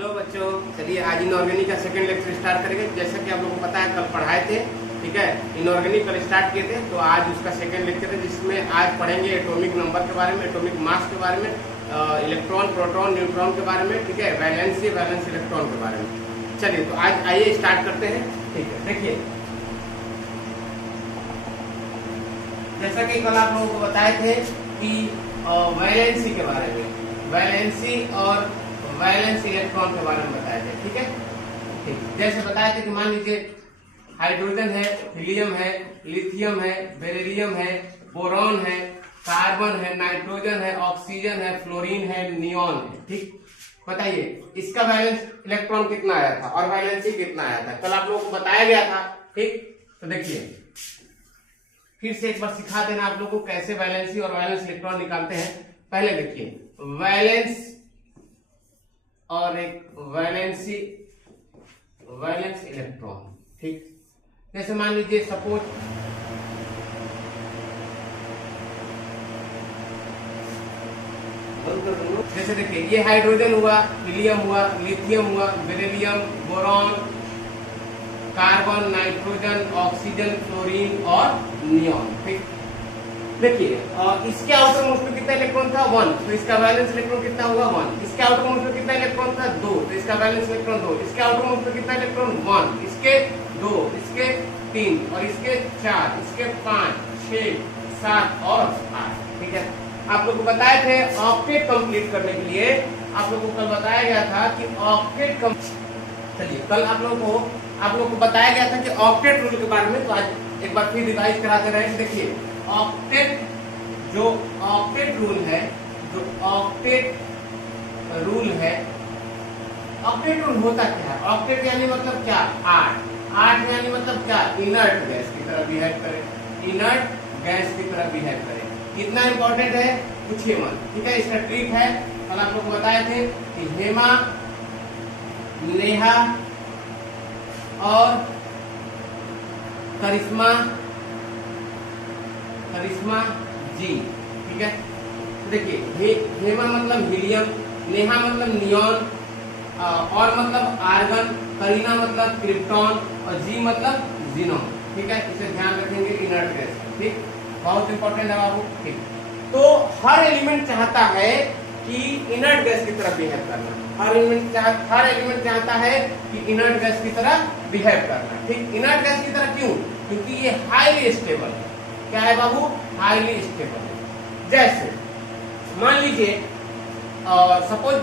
Hello बच्चों, चलिए आज इनऑर्गेनिक का सेकंड लेक्चर स्टार्ट करेंगे। जैसा कि आप लोगों को पता है कल पढ़ाए थे, ठीक है। इनऑर्गेनिक कल स्टार्ट किए थे, तो आज उसका सेकंड लेक्चर है जिसमें आज पढ़ेंगे एटॉमिक नंबर के बारे में, एटॉमिक मास के बारे में, इलेक्ट्रॉन, प्रोटॉन, न्यूट्रॉन के बारे में, ठीक है, वैलेंसी इलेक्ट्रॉन के बारे में। चलिए तो आज आइए स्टार्ट करते हैं, ठीक है। देखिए जैसा कि कल आप लोगों को बताए थे कि वैलेंसी के बारे में, वैलेंसी और वैलेंस इलेक्ट्रॉन के बारे में बताए थे, ठीक है। ठीक, जैसे बताए थे कि मान लीजिए हाइड्रोजन है, हीलियम है, लिथियम है, बेरिलियम है, बोरॉन है, कार्बन है, नाइट्रोजन है, ऑक्सीजन है, फ्लोरीन है, नियॉन है। ठीक, बताइए इसका वैलेंस इलेक्ट्रॉन कितना आया था और वैलेंसी कितना आया था, कल आप लोगों को बताया गया था। ठीक, तो देखिए फिर से एक बार सिखा देना आप लोगों को कैसे वैलेंसी और वैलेंस इलेक्ट्रॉन निकालते हैं। पहले देखिए वैलेंस और एक वैलेंसी, वैलेंस इलेक्ट्रॉन। ठीक, जैसे मान लीजिए सपोज जैसे देखिए ये हाइड्रोजन हुआ, हीलियम हुआ, लिथियम हुआ, beryllium, boron, carbon, nitrogen, oxygen, fluorine और नियॉन। ठीक, देखिए इसके आउटर मोस्ट में कितना इलेक्ट्रॉन था 1, तो इसका वैलेंस इलेक्ट्रॉन कितना हुआ 1। इसके आउटर मोस्ट में कितना इलेक्ट्रॉन था 2, तो इसका वैलेंस इलेक्ट्रॉन 2। इसके आउटर मोस्ट में कितना इलेक्ट्रॉन 1, इसके 2, इसके 3 और इसके 4, इसके 5, 6, 7 और 8। ठीक है, आप लोग को बताए थे ऑक्टेट कंप्लीट करने के लिए, आप लोग को कल बताया गया था कि ऑक्टेट चलिए कल आप लोग को बताया गया था कि ऑक्टेट रूल के बारे में, तो आज एक बार फिर रिवाइज कराते रहे। देखिए ऑक्टेट, जो ऑक्टेट रूल है, जो ऑक्टेट रूल है, ऑक्टेट रूल होता क्या है? ऑक्टेट यानी मतलब क्या? 8 यानी मतलब क्या? इनर्ट गैस की तरह बिहेव करे, इनर्ट गैस की तरह बिहेव करे। कितना इंपॉर्टेंट है पूछिए मत, ठीक है। इसका ट्रिक है, कल आप लोग को बताए थे कि हेमा, नेहा और करिश्मा जी, ठीक है। देखिए हेमा मतलब हीलियम, नेहा मतलब नियॉन, और मतलब आर्गन, करीना मतलब क्रिप्टॉन और जी मतलब जीनोन। ठीक है, इसे ध्यान रखेंगे इनर्ट गैस। ठीक, बहुत इंपॉर्टेंट है बाबू। ठीक, तो हर एलिमेंट चाहता है कि इनर्ट गैस की तरह बिहेव करना, हर एलिमेंट चाहता है कि इनर्ट गैस की तरह बिहेव करना। ठीक, इनर्ट गैस की तरह क्यों? क्योंकि ये हाईली स्टेबल है। क्या है बाबू? हाईली स्टेबल है। जैसे मान लीजिए सपोज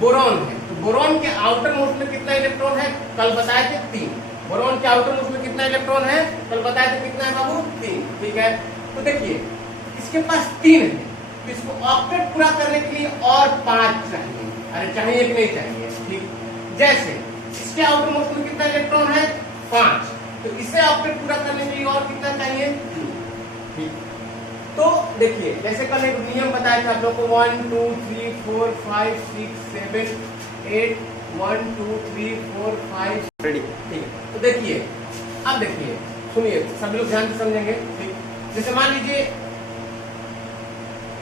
बोरॉन है, तो बोरॉन के आउटर मोस्ट में कितना इलेक्ट्रॉन है? कल बताए थे 3। बोरॉन के आउटर मोस्ट में कितना इलेक्ट्रॉन है? कल बताए थे कितना है बाबू? 3। ठीक है, तो देखिए इसके पास 3 है, तो इसको ऑक्टेट पूरा करने के लिए और 5 चाहिए। अरे चाहिए कि नहीं चाहिए? ठीक, जैसे इसके आउटर मोस्ट में कितना इलेक्ट्रॉन है? 5, तो इसे ऑक्टेट पूरा करने के लिए और कितना चाहिए? 2। ठीक, तो देखिए जैसे कल एक नियम बताया था आप लोग को 1 2 3 4 5 6 7 8 1 2 3 4 5 रेडी। ठीक है, तो देखिए अब देखिए सुनिए, सभी लोग ध्यान से समझेंगे। ठीक, जैसे मान लीजिए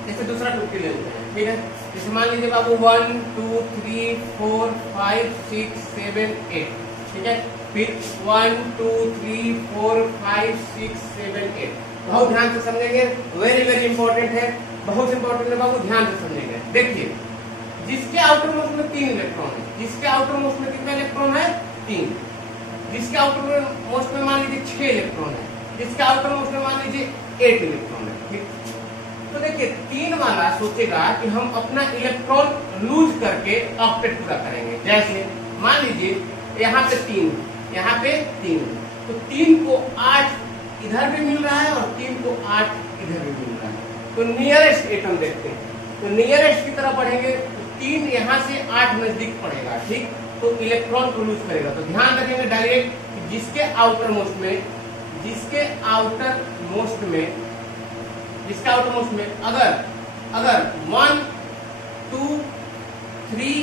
जैसे दूसरा टुकड़ी ले लेते हैं, ठीक है। जैसे मान लीजिए बाबू 1 2 3 4 5 6 7 8, ठीक है। फिर 1 2 3 4 5 6 7 8। बहुत ध्यान से समझेंगे, वेरी इंपॉर्टेंट है, बहुत इंपॉर्टेंट है बाबू, ध्यान से समझेंगे। देखिए जिसके आउटर मोस्ट में 3 इलेक्ट्रॉन है, जिसके आउटर मोस्ट में कितना इलेक्ट्रॉन है? 3। जिसके आउटर मोस्ट में मान लीजिए 6 इलेक्ट्रॉन है, जिसके आउटर मोस्ट में मान लीजिए 8 इलेक्ट्रॉन है। ठीक, तो देखिए 3 वाला सोचेगा कि हम अपना इलेक्ट्रॉन लूज करके ऑक्टेट पूरा करेंगे। जैसे मान लीजिए यहाँ पे 3, यहाँ पे 3, तो 3 को 8 इधर भी मिल रहा है और 3 को 8 इधर भी मिल रहा है, तो नियरेस्ट एटम देखते हैं, तो नियरेस्ट की तरफ बढ़ेंगे तो 3 यहाँ से 8 नजदीक पड़ेगा। ठीक, तो इलेक्ट्रॉन को लूज करेगा। तो ध्यान रखेंगे डायरेक्ट कि जिसके आउटर मोस्ट में अगर 1 2 3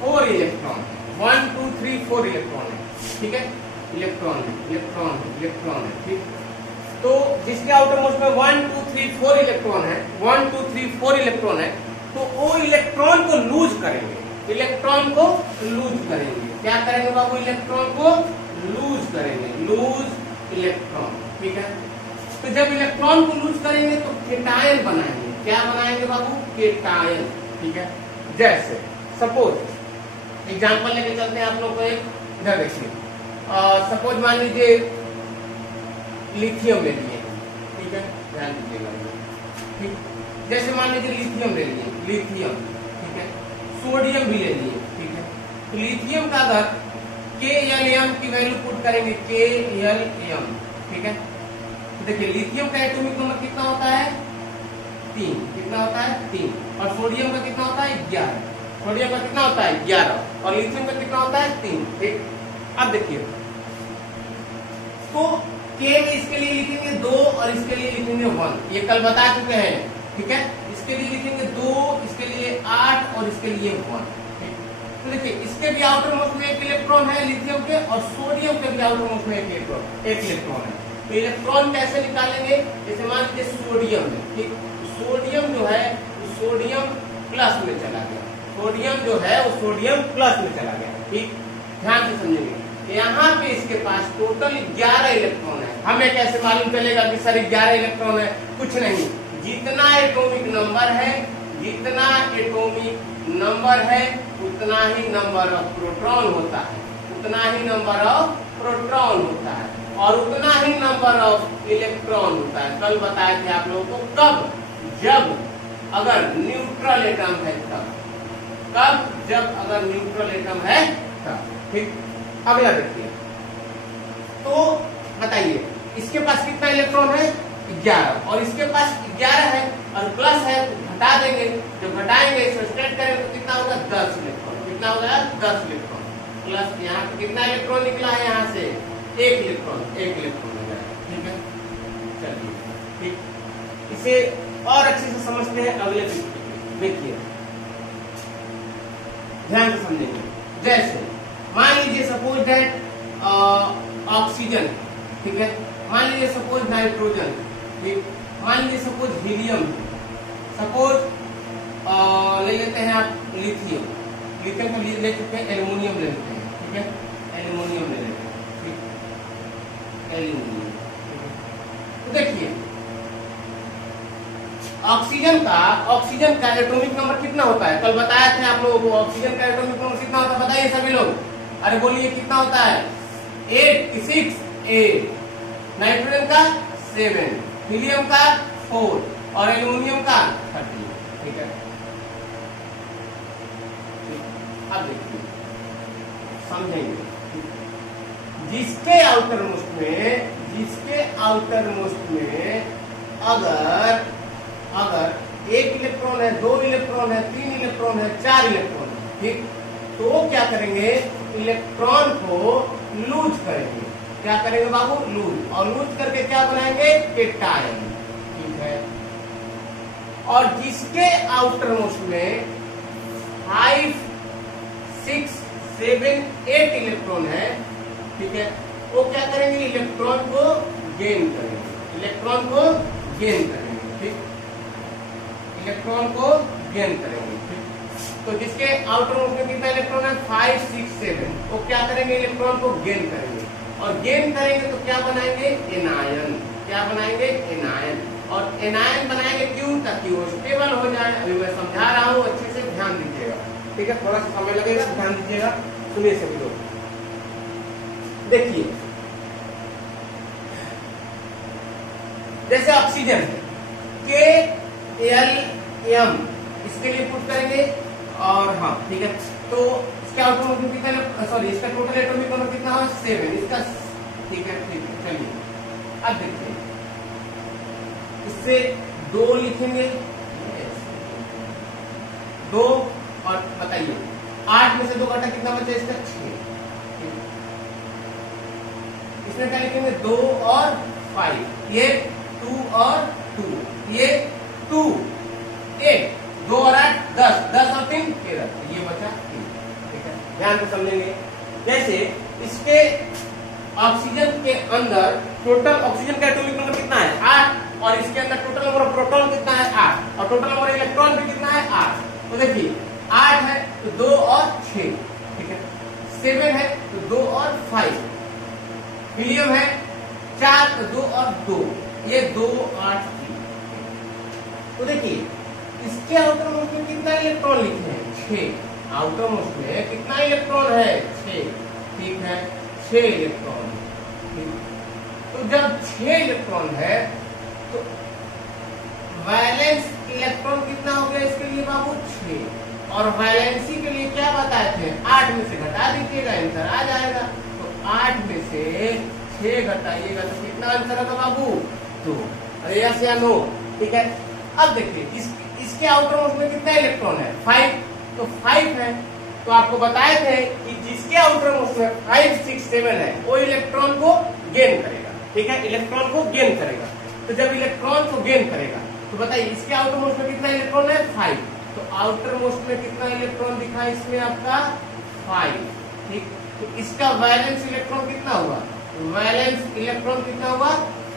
4 इलेक्ट्रॉन है, 1 2 3 4 इलेक्ट्रॉन है, ठीक है, इलेक्ट्रॉन है। ठीक, तो जिसके आउटर मोस्ट में 1 2 3 4 इलेक्ट्रॉन है, 1 2 3 4 इलेक्ट्रॉन है, तो वो इलेक्ट्रॉन को लूज करेंगे। इलेक्ट्रॉन को लूज करेंगे। क्या करेंगे बाबू? इलेक्ट्रॉन को लूज करेंगे, लूज इलेक्ट्रॉन। ठीक है, तो जब इलेक्ट्रॉन को लूज करेंगे तो केटायन बनाएंगे। क्या बनाएंगे बाबू? केटायन। ठीक है, जैसे सपोज एग्जांपल लेके चलते हैं आप लोग को एक। इधर देखिए, सपोज मान लीजिए लिथियम ले लिए। ठीक है, ध्यान दीजिएगा। ठीक, जैसे मान लीजिए लिथियम ले लिए, लिथियम। ठीक है, सोडियम भी ले लिए। ठीक है, तो लिथियम का अगर K-L-M की वैल्यू पुट करेंगे, K-L-M। ठीक है, तो देखिए लिथियम का एटॉमिक नंबर कितना होता है? 3। कितना होता है? 3। और सोडियम का कितना होता है? 11। सोडियम का कितना होता है? 11। और लिथियम का कितना होता है? 3। ठीक, अब देखिए, तो K इसके लिए लिखेंगे 2 और इसके लिए लिखेंगे 1। ये कल बता चुके हैं। ठीक है, इसके लिए लिखेंगे 2, इसके लिए 8 और इसके लिए 1। तो देखिए, इसके भी आउटर मोस्ट में एक इलेक्ट्रॉन है लिथियम के, और सोडियम के भी आउटर मोस्ट में एक इलेक्ट्रॉन है। तो इलेक्ट्रॉन कैसे निकालेंगे? जैसे मान लीजिए सोडियम है। ठीक, सोडियम जो है वो सोडियम प्लस में चला गया। सोडियम जो है वो सोडियम प्लस में चला गया। ठीक, ध्यान से समझेंगे। यहाँ पे इसके पास टोटल 11 इलेक्ट्रॉन है। हमें कैसे मालूम चलेगा कि सर 11 इलेक्ट्रॉन है? कुछ नहीं, जितना एटॉमिक नंबर है, जितना एटॉमिक नंबर है उतना ही नंबर ऑफ प्रोटॉन होता है, उतना ही नंबर ऑफ प्रोटॉन होता है, और उतना ही नंबर ऑफ इलेक्ट्रॉन होता है। कल बताए थे आप लोगों को। कब? जब अगर न्यूट्रल एटम है तब। कब? जब अगर न्यूट्रल एटम है तब। ठीक, अगला देखिए, तो बताइए इसके पास कितना इलेक्ट्रॉन है? 11। और इसके पास 11 है और प्लस है, तो घटा देंगे। जब घटाएंगे, इसको स्ट्रेट करेंगे तो कितना होगा? 10 इलेक्ट्रॉन। कितना होगा? 10 इलेक्ट्रॉन। प्लस यहाँ पे कितना इलेक्ट्रॉन निकला है? यहाँ से 1 इलेक्ट्रॉन। 1 इलेक्ट्रॉन हो जाएगा। ठीक है, चलिए। ठीक, इसे और अच्छे से समझते हैं अगले पिक्चर। देखिए, ध्यान से समझेंगे। जैसे मान लीजिए सपोज दैट ऑक्सीजन। ठीक है, मान लीजिए सपोज नाइट्रोजन। ठीक, मान लीजिए सपोज हीलियम। सपोज ले लेते हैं आप लिथियम। लिथियम को ले चुके हैं, एल्युमिनियम ले लेते हैं। ठीक है, एल्युमिनियम ले लेते हैं। ठीक, एल्युमिनियम। तो देखिए ऑक्सीजन का एटॉमिक नंबर कितना होता है? कल बताया था आप लोगों को। ऑक्सीजन का एटॉमिक नंबर कितना होता है? बताइए सभी लोग। अरे बोलिए कितना होता है? 8। नाइट्रोजन का 7, हीलियम का 4 और एल्युमिनियम का 13। ठीक है, अब देखिए समझेंगे। जिसके आउटर मोस्ट में अगर 1 इलेक्ट्रॉन है, 2 इलेक्ट्रॉन है, 3 इलेक्ट्रॉन है, 4 इलेक्ट्रॉन है। ठीक, तो वो क्या करेंगे? इलेक्ट्रॉन को लूज करेंगे। क्या करेंगे बाबू? लूज। और लूज करके क्या बनाएंगे? केटायन। ठीक है, और जिसके आउटर मोस्ट में 5, 6, 7, 8 इलेक्ट्रॉन है। ठीक है, वो क्या करेंगे? इलेक्ट्रॉन को गेन करेंगे। इलेक्ट्रॉन को गेन करेंगे। ठीक, इलेक्ट्रॉन को गेन करेंगे। ठीक, तो जिसके आउटर मोस्ट में कितना इलेक्ट्रॉन है? 5, 6, 7। वो क्या करेंगे? इलेक्ट्रॉन को गेन करेंगे। और गेन करेंगे तो क्या बनाएंगे? एनायन। क्या बनाएंगे? एनायन। और एनायन बनाएंगे क्यों? ताकि वो स्टेबल हो जाए। अभी मैं समझा रहा हूँ, अच्छे से ध्यान दीजिएगा। ठीक है, थोड़ा सा समय लगेगा, ध्यान दीजिएगा। सुनिए सभी लोग। देखिए, जैसे ऑक्सीजन K-L-M इसके लिए पुट करेंगे। और हाँ, ठीक है, तो इसके आउटर मोस्ट में कितना? सॉरी, इसका टोटल एटॉमिक नंबर कितना है? 7। इसका ठीक है, चलिए अब देखिए। इससे 2 लिखेंगे, 2 और बताइए 8 में से 2 घटा कितना बचा? इसका 6। इसमें क्या लिखेंगे? 2 और 5। ये 2 और 2, ये 2, 8, 2 और 8 10, 10 और 3 13, ये बचा 3। ठीक है, ध्यान से समझेंगे। जैसे इसके ऑक्सीजन के अंदर टोटल ऑक्सीजन का एटॉमिक नंबर कितना है? 8। और इसके अंदर टोटल नंबर ऑफ प्रोटॉन कितना है? 8। और टोटल नंबर इलेक्ट्रॉन भी कितना है? 8। तो देखिए 8 है तो 2 और 6, ठीक है। 7 है तो 2 और 5, हीलियम है 4 तो 2 और 2, ये 2 8 3। तो देखिए इसके आउटर मोस्ट में कितना इलेक्ट्रॉन लिखे हैं? 6। आउटर मोस्ट में कितना इलेक्ट्रॉन है? 6, ठीक है, 6 इलेक्ट्रॉन। तो जब 6 इलेक्ट्रॉन है तो वैलेंस इलेक्ट्रॉन कितना हो गया इसके लिए बाबू? 6। और वैलेंसी के लिए क्या बताए थे? 8 में से घटा दीजिएगा, आंसर आ जाएगा। तो 8 में से 6 घटाइएगा तो कितना आंसर होगा बाबू? 2। अरे यस या नो? ठीक है। अब देखिए इसके आउटर मोस्ट में कितना इलेक्ट्रॉन है? 5। तो 5 है तो आपको बताए थे कि जिसके आउटर मोस्ट में 5 6 7 है वो इलेक्ट्रॉन को गेन करेगा, ठीक है, इलेक्ट्रॉन को गेन करेगा। तो जब इलेक्ट्रॉन को गेन करेगा तो बताइए इसके आउटर मोस्ट में कितना इलेक्ट्रॉन है? 5। तो आउटर मोस्ट में कितना इलेक्ट्रॉन दिखा इसमें आपका? 5, ठीक। तो इसका वैलेंस इलेक्ट्रॉन कितना हुआ? वैलेंस इलेक्ट्रॉन कितना हुआ?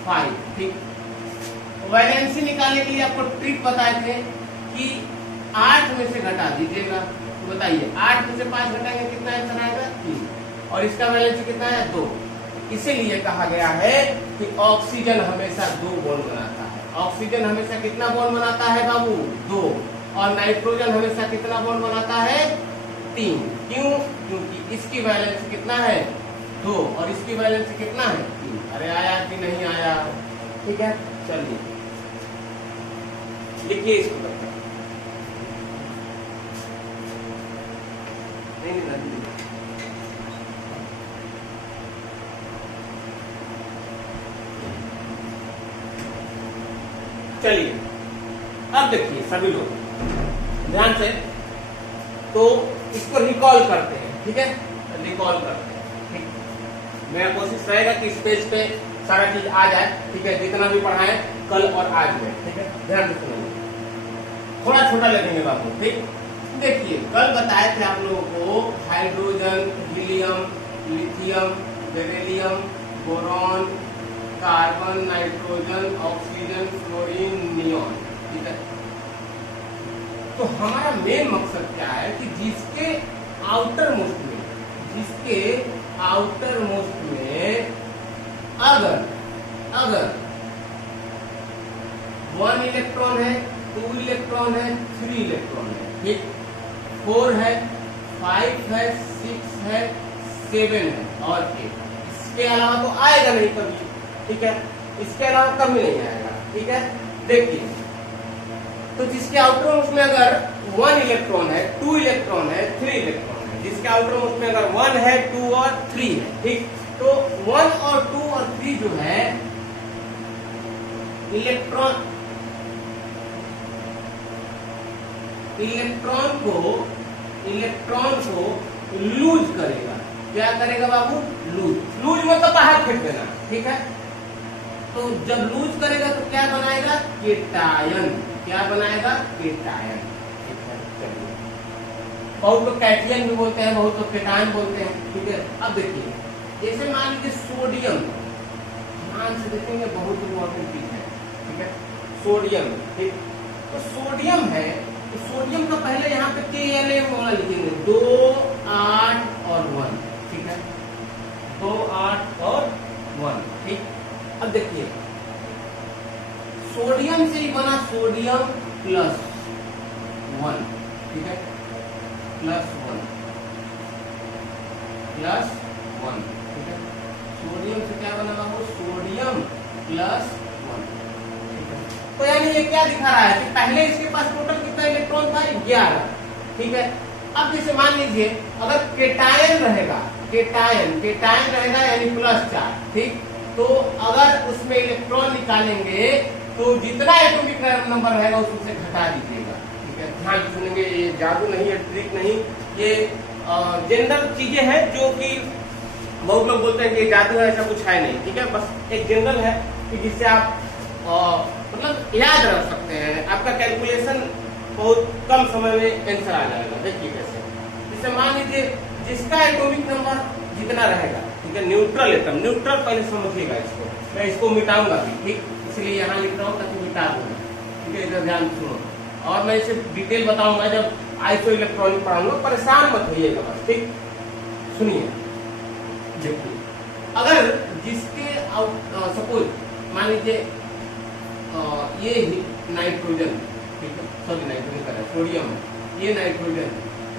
5, ठीक। वैलेंसी निकालने के लिए आपको ट्रिक बताए थे कि 8 में से घटा दीजिएगा। तो बताइए 8 में से 5 घटाएंगे कितना आंसर आएगा? 3। और इसका वैलेंसी कितना है? 2। इसीलिए कहा गया है कि ऑक्सीजन हमेशा 2 बॉन्ड बनाता है। ऑक्सीजन हमेशा कितना बॉन्ड बनाता है बाबू? 2। और नाइट्रोजन हमेशा कितना बॉन्ड बनाता है? 3। क्यों? क्योंकि इसकी वैलेंसी कितना है? 2 और इसकी वैलेंसी कितना है? 3। अरे आया कि नहीं आया? ठीक है, चलिए लिखिए इसको। नहीं चलिए अब देखिए सभी लोग ध्यान से, तो इसको रिकॉल करते हैं, ठीक है, रिकॉल करते हैं, ठीक। मेरा कोशिश रहेगा कि इस पेज पे सारा चीज आ जाए, ठीक है, जितना भी पढ़ाए कल और आज में, ठीक है। ध्यान से सुनिए, थोड़ा छोटा लगेंगे बाबू, ठीक। देखिए कल बताए थे आप लोगों को hydrogen, helium, lithium, beryllium, boron, carbon, nitrogen, oxygen, fluorine, neon, ठीक है। तो हमारा मेन मकसद क्या है कि जिसके आउटर मोस्ट में अगर 1 इलेक्ट्रॉन है, 2 इलेक्ट्रॉन है, 3 इलेक्ट्रॉन है, ठीक, 4 है, 5 है, 6 है, 7 है और 8। इसके अलावा तो आएगा नहीं कभी, ठीक है, इसके अलावा कभी नहीं आएगा, ठीक है। देखिए तो जिसके आउटर मोस्ट में अगर 1 इलेक्ट्रॉन है, 2 इलेक्ट्रॉन है, 3 इलेक्ट्रॉन है, जिसके आउटर मोस्ट में अगर 1 है, 2 और 3 है, ठीक, तो 1 और 2 और 3 जो है इलेक्ट्रॉन को लूज करेगा। क्या करेगा बाबू? लूज मतलब बाहर फेंक देना, ठीक है। तो जब लूज करेगा तो क्या बनाएगा? केटायन। क्या बनाएगा? केटायन, ठीक है। चलिए बहुत तो कैटियन भी बोलते हैं, बहुत तो केटायन बोलते हैं, ठीक है। अब देखिए जैसे मान लीजिए सोडियम, ध्यान से देखेंगे, बहुत इंपॉर्टेंट चीज है, ठीक है, सोडियम, ठीक। तो सोडियम है तो सोडियम का पहले यहाँ पे KLA वाला लिखेंगे, 2 8 और 1, ठीक है, 2 8 और 1, ठीक। अब देखिए सोडियम से ही बना सोडियम +1, ठीक है, +1, ठीक है। सोडियम से क्या बना बाबू? सोडियम +1, ठीक है। तो यानी ये क्या दिखा रहा है कि पहले इसके पास टोटल कितना इलेक्ट्रॉन था? 11, ठीक है। अब जैसे मान लीजिए अगर केटायन रहेगा यानी +4, ठीक। तो अगर उसमें इलेक्ट्रॉन निकालेंगे तो जितना एटॉमिक नंबर रहेगा उससे घटा दीजिएगा, ठीक है। ध्यान सुनेंगे, ये जादू नहीं है, ट्रिक नहीं, ये जनरल चीजें हैं जो कि बहुत लोग बोलते हैं कि जादू है, ऐसा कुछ है नहीं, ठीक है। बस एक जनरल है कि जिससे आप मतलब याद रख सकते हैं, आपका कैलकुलेशन बहुत कम समय में आंसर आ जाएगा। देखिए कैसे, जैसे मान लीजिए जिसका एटॉमिक नंबर जितना रहेगा, ठीक है, न्यूट्रल एटम, न्यूट्रल पहले समझिएगा इसको, मैं इसको मिटाऊंगा भी, ठीक, इसलिए यहाँ लिख रहा हूँ ताकि मिटा दूंगा, ठीक है। इधर ध्यान सुनो और मैं इसे डिटेल बताऊंगा जब आइसो इलेक्ट्रॉनिक पढ़ाऊंगा, परेशान मत होइएगा बस, ठीक। सुनिए, देखिए, अगर जिसके सपोज मान लीजिए ये नाइट्रोजन, ठीक है, सॉरी नाइट्रोजन का सोडियम है, ये नाइट्रोजन,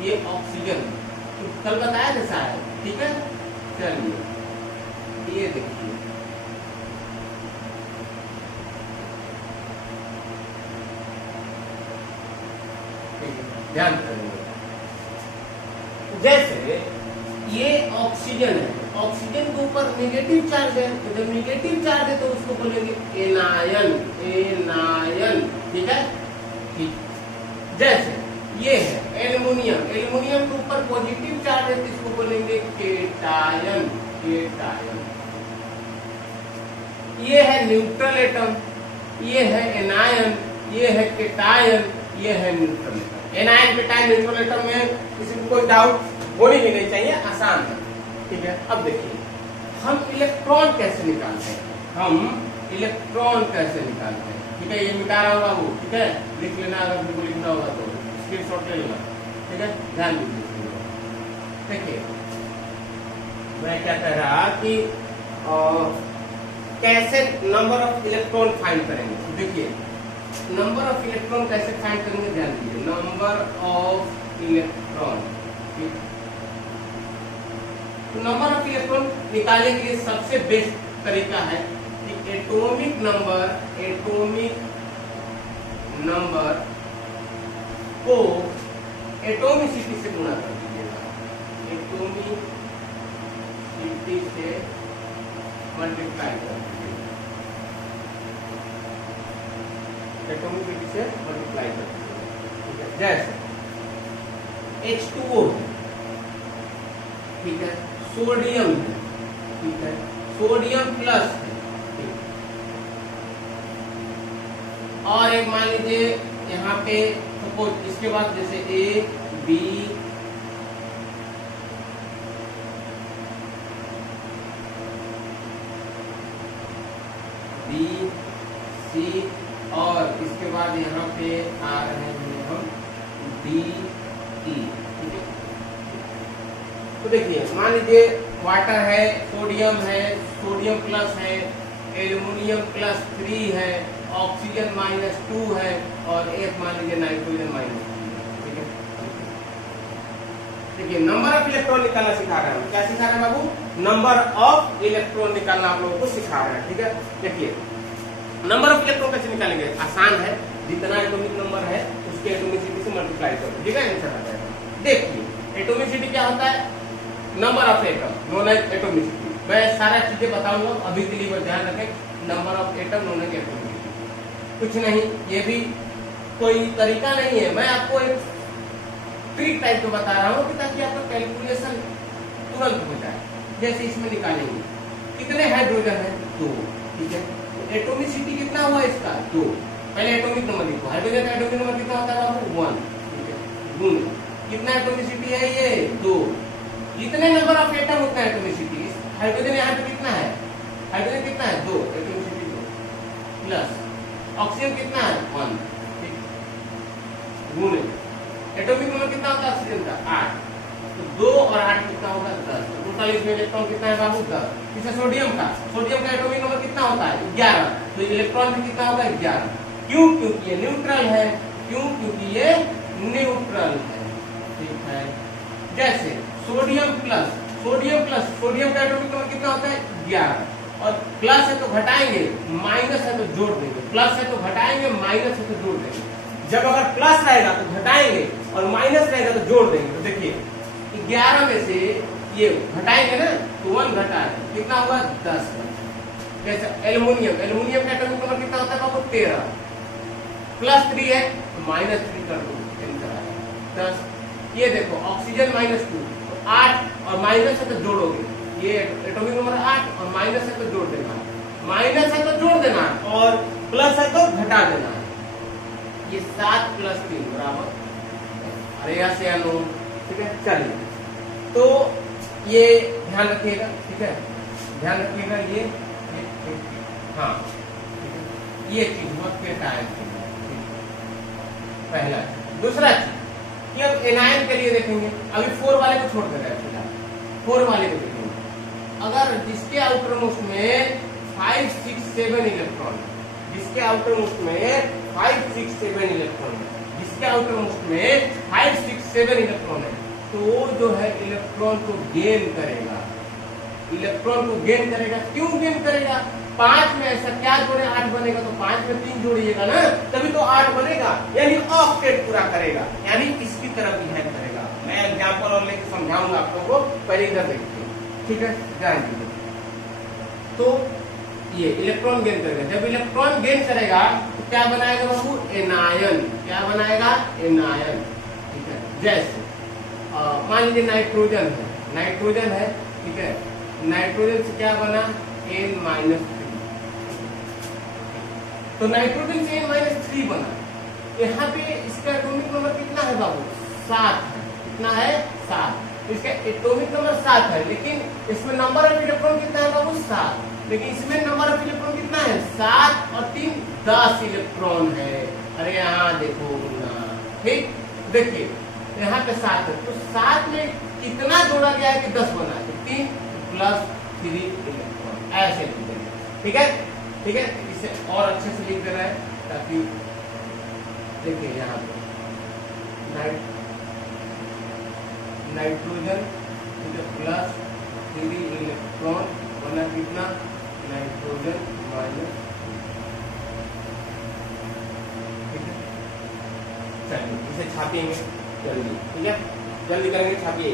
ये ऑक्सीजन, तो कल बताया था शायद, ठीक है। चलिए ये देखिए, ध्यान करेंगे, जैसे ये ऑक्सीजन है, ऑक्सीजन के ऊपर नेगेटिव चार्ज है, तो जब नेगेटिव चार्ज है तो उसको बोलेंगे एनायन, एनायन, ठीक है, ठीक। जैसे ये है एल्युमिनियम, एल्युमिनियम के ऊपर पॉजिटिव चार्ज है तो इसको बोलेंगे केटायन, केटायन। ये है न्यूट्रल एटम, ये है एनायन, ये है केटायन, ये है neutral atom. Anion, cation, neutral atom में किसी को कोई डाउट होनी ही नहीं चाहिए, आसान है, ठीक है। अब देखिए हम इलेक्ट्रॉन कैसे निकालते हैं, हम इलेक्ट्रॉन कैसे निकालते हैं, ठीक है। ये मिटा रहा होगा वो, ठीक है, लिख लेना, अगर बिल्कुल लिखना होगा तो स्क्रीनशॉट ले लेना, ठीक है, ध्यान दीजिए। देखिए मैं क्या कह रहा कि कैसे नंबर ऑफ इलेक्ट्रॉन फाइंड करेंगे, तो देखिए नंबर ऑफ इलेक्ट्रॉन कैसे फाइंड करेंगे, ध्यान दीजिए, नंबर ऑफ इलेक्ट्रॉन, ठीक। तो नंबर ऑफ इलेक्ट्रॉन निकालने के लिए सबसे बेस्ट तरीका है कि एटॉमिक नंबर को एटॉमिसिटी से गुणा कर दीजिएगा, एटॉमिसिटी से मल्टीप्लाई कर दीजिएगा, एटॉमिसिटी से मल्टीप्लाई कर दीजिएगा, ठीक है। जैसे H2O है, ठीक है, सोडियम है, ठीक है, सोडियम प्लस है, ठीक। और एक मान लीजिए यहाँ पे सपोज इसके बाद जैसे A, B, B, C और इसके बाद यहाँ पे आ रहे हैं हम D, E, ठीक है। तो देखिए मान लीजिए वाटर है, सोडियम है, सोडियम प्लस है, एल्युमिनियम प्लस 3 है, ऑक्सीजन -2 है और एक मान लीजिए नाइट्रोजन -3, ठीक है। देखिए नंबर ऑफ इलेक्ट्रॉन निकालना सिखा रहे हैं, क्या सिखा रहे हैं बाबू, नंबर ऑफ इलेक्ट्रॉन निकालना आप लोगों को सिखा रहे हैं, ठीक है। देखिए नंबर ऑफ इलेक्ट्रॉन कैसे निकालेंगे, आसान है, जितना एटॉमिक नंबर है उसके एटॉमिसिटी से मल्टीप्लाई करो, ठीक है, आंसर आ जाएगा। देखिए एटॉमिसिटी क्या होता है, number of atom known as atomicity. मैं सारा चीजें बताऊंगा, अभी के लिए बस ध्यान रखें, number of atom known as atomicity, कुछ नहीं, ये भी कोई तरीका नहीं है, मैं आपको एक ट्रिक टाइप का बता रहा हूँ कि ताकि आपका कैलकुलेशन तुरंत हो जाए। जैसे इसमें निकालेंगे कितने हाइड्रोजन है, 2, ठीक है, एटॉमिसिटी कितना हुआ इसका, 2। पहले एटॉमिक नंबर लिखो, हाइड्रोजन का एटॉमिक नंबर कितना होता है बाबू, 1, ठीक है, गुण कितना एटॉमिसिटी है ये, 2। जितने नंबर ऑफ एटम उतना एटॉमिसिटी, हाइड्रोजन यहाँ पे कितना है, हाइड्रोजन कितना है, 2, एटॉमिसिटी 2, प्लस ऑक्सीजन कितना है, 1, ठीक, गुण एटॉमिक नंबर कितना होता है ऑक्सीजन का, 8, तो 2 और 8 कितना होगा, 10। टोटल इसमें इलेक्ट्रॉन कितना है बाबू, 10। किसे सोडियम का एटॉमिक नंबर कितना होता है, 11, तो इलेक्ट्रॉन में कितना होगा, 11। क्यों, क्योंकि ये न्यूट्रल है, क्यों, क्योंकि ये न्यूट्रल है, ठीक है। जैसे सोडियम का एटॉमिक नंबर कितना होता है, 11, और प्लस है तो घटाएंगे, माइनस है तो जोड़ देंगे, प्लस है तो घटाएंगे, माइनस है तो जोड़ देंगे। जब अगर प्लस रहेगा तो घटाएंगे और माइनस रहेगा तो जोड़ देंगे। तो देखिए 11 में से ये घटाएंगे ना, तो 1 घटा है, कितना हुआ, 10। जैसे एल्युमिनियम का एटॉमिक नंबर कितना होता है बाबू, 13, प्लस 3 है तो -3 कर दो, 10। ये देखो ऑक्सीजन -2, 8 और माइनस है तो जोड़ोगे, ये एटॉमिक नंबर 8 और माइनस है तो जोड़ देना, माइनस है तो जोड़ देना और प्लस है तो घटा देना। ये 7 + 3 बराबर, अरे यहाँ से नो, ठीक है। चलिए तो ये ध्यान रखिएगा, ठीक है, ध्यान रखिएगा ये हाँ, ये चीज मत के टाइम, पहला। दूसरा चीज कि अब एनायन के लिए देखेंगे। अभी 4 वाले को छोड़ दे रहे हैं फिलहाल, 4 वाले को देखेंगे। अगर जिसके आउटर मोस्ट में 5, 6, 7 इलेक्ट्रॉन, जिसके आउटर मोस्ट में 5, 6, 7 इलेक्ट्रॉन है, जिसके आउटर मोस्ट में 5, 6, 7 इलेक्ट्रॉन है, तो वो जो है इलेक्ट्रॉन को गेन करेगा, इलेक्ट्रॉन को गेन करेगा। क्यों गेन करेगा? 5 में ऐसा क्या जोड़े 8 बनेगा, तो 5 में 3 जोड़िएगा ना, तभी तो 8 बनेगा, यानी ऑक्टेट पूरा करेगा, यानी इसकी तरफ बिहेव करेगा। मैं एग्जांपल और लेके समझाऊंगा आप लोगों को, पहले इधर देखिए, ठीक है, ध्यान दीजिए। तो ये इलेक्ट्रॉन गेन करेगा, जब इलेक्ट्रॉन गेन करेगा तो क्या बनाएगा बाबू? एनायन। क्या बनाएगा? एनायन, ठीक है। जैसे मान लीजिए नाइट्रोजन है, नाइट्रोजन है, ठीक है, नाइट्रोजन से क्या बना? N-3। तो नाइट्रोजन से N-3 बना। यहाँ पे इसका एटॉमिक नंबर कितना है बाबू? 7 है। कितना है? 7। इसका एटॉमिक नंबर 7 है, लेकिन इसमें नंबर ऑफ इलेक्ट्रॉन कितना है बाबू? 7। लेकिन इसमें नंबर ऑफ इलेक्ट्रॉन कितना है? 7 और 3 10 इलेक्ट्रॉन है। अरे यहाँ देखो ना, ठीक, देखिए यहाँ पे 7 है, तो 7 में कितना जोड़ा गया है कि 10 बना है, 3 + 3 इलेक्ट्रॉन, ऐसे लिख देंगे, ठीक है, ठीक है। इसे और अच्छे से लिख देना है ताकि देखिए यहाँ पे नाइट्रोजन, ठीक है, +3 इलेक्ट्रॉन बना कितना? नाइट्रोजन -, ठीक है। चलिए इसे छापेंगे जल्दी, ठीक है, जल्दी करेंगे, छापिए।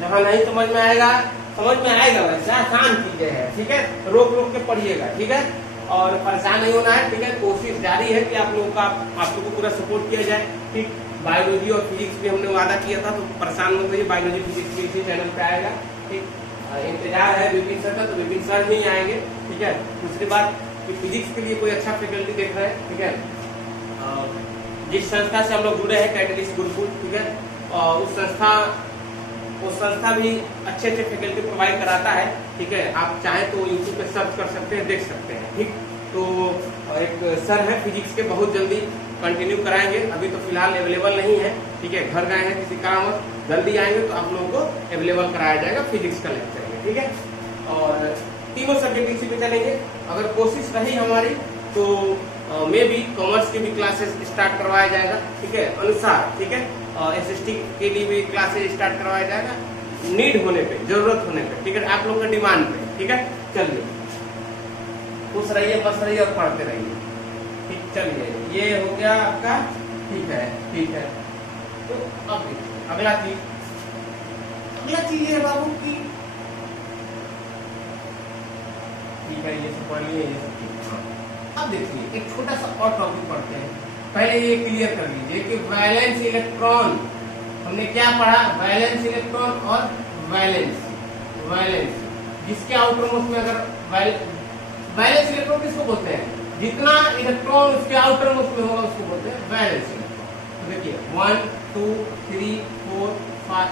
जहाँ नहीं समझ में आएगा, समझ में आएगा वैसे आसान चीजें हैं, ठीक है, रोक रोक के पढ़िएगा, ठीक है, और परेशान नहीं होना है, ठीक है। कोशिश जारी है कि आप लोगों को पूरा सपोर्ट किया जाए, ठीक। बायोलॉजी और फिजिक्स भी हमने वादा किया था, तो परेशान मत होइए, बायोलॉजी फिजिक्स भी इसी चैनल पे आएगा, ठीक। इंतजार है विपिन सर का, तो विपिन सर नहीं आएंगे, ठीक है। दूसरी बात कि फिजिक्स के लिए कोई अच्छा फैकल्टी देख रहे हैं, ठीक है, जिस संस्था से हम लोग जुड़े हैं, कैटलिस्ट गुरुकुल, ठीक है, और वो संस्था भी अच्छे अच्छे फैकल्टी प्रोवाइड कराता है, ठीक है। आप चाहे तो यूट्यूब पे सर्च कर सकते हैं, देख सकते हैं, ठीक। तो एक सर है फिजिक्स के, बहुत जल्दी कंटिन्यू कराएंगे, अभी तो फिलहाल अवेलेबल नहीं है, ठीक है, घर गए हैं किसी काम, जल्दी आएंगे तो आप लोगों को अवेलेबल कराया जाएगा फिजिक्स का लेक्चर में, ठीक है। और तीनों सब्जेक्ट इसी पे चलेंगे। अगर कोशिश रही हमारी तो मे भी कॉमर्स की भी क्लासेस स्टार्ट करवाया जाएगा, ठीक है, अनुसार, ठीक है, और SST के लिए भी क्लासेस स्टार्ट करवाया जाएगा, नीड होने पे, जरूरत होने पे, ठीक है, आप लोग के डिमांड पे, ठीक है। चलिए खुश रहिए, बस रहिए और पढ़ते रहिए, ठीक। चलिए ये हो गया आपका, ठीक है, ठीक है। तो अब देखिए अगला चीज है बाबू की, ठीक है, ये सब पढ़ लिए, ये सब ठीक है। अब देखिए एक छोटा सा और टॉपिक पढ़ते हैं, पहले ये क्लियर कर लीजिए कि वैलेंस इलेक्ट्रॉन, हमने क्या पढ़ा? वैलेंस इलेक्ट्रॉन और वैलेंस, जिसके आउटर मोस्ट में अगर वैलेंस इलेक्ट्रॉन किसको बोलते हैं? जितना इलेक्ट्रॉन उसके आउटर मोस्ट में होगा उसको बोलते हैं वैलेंस इलेक्ट्रॉन। तो देखिए 1 2 3 4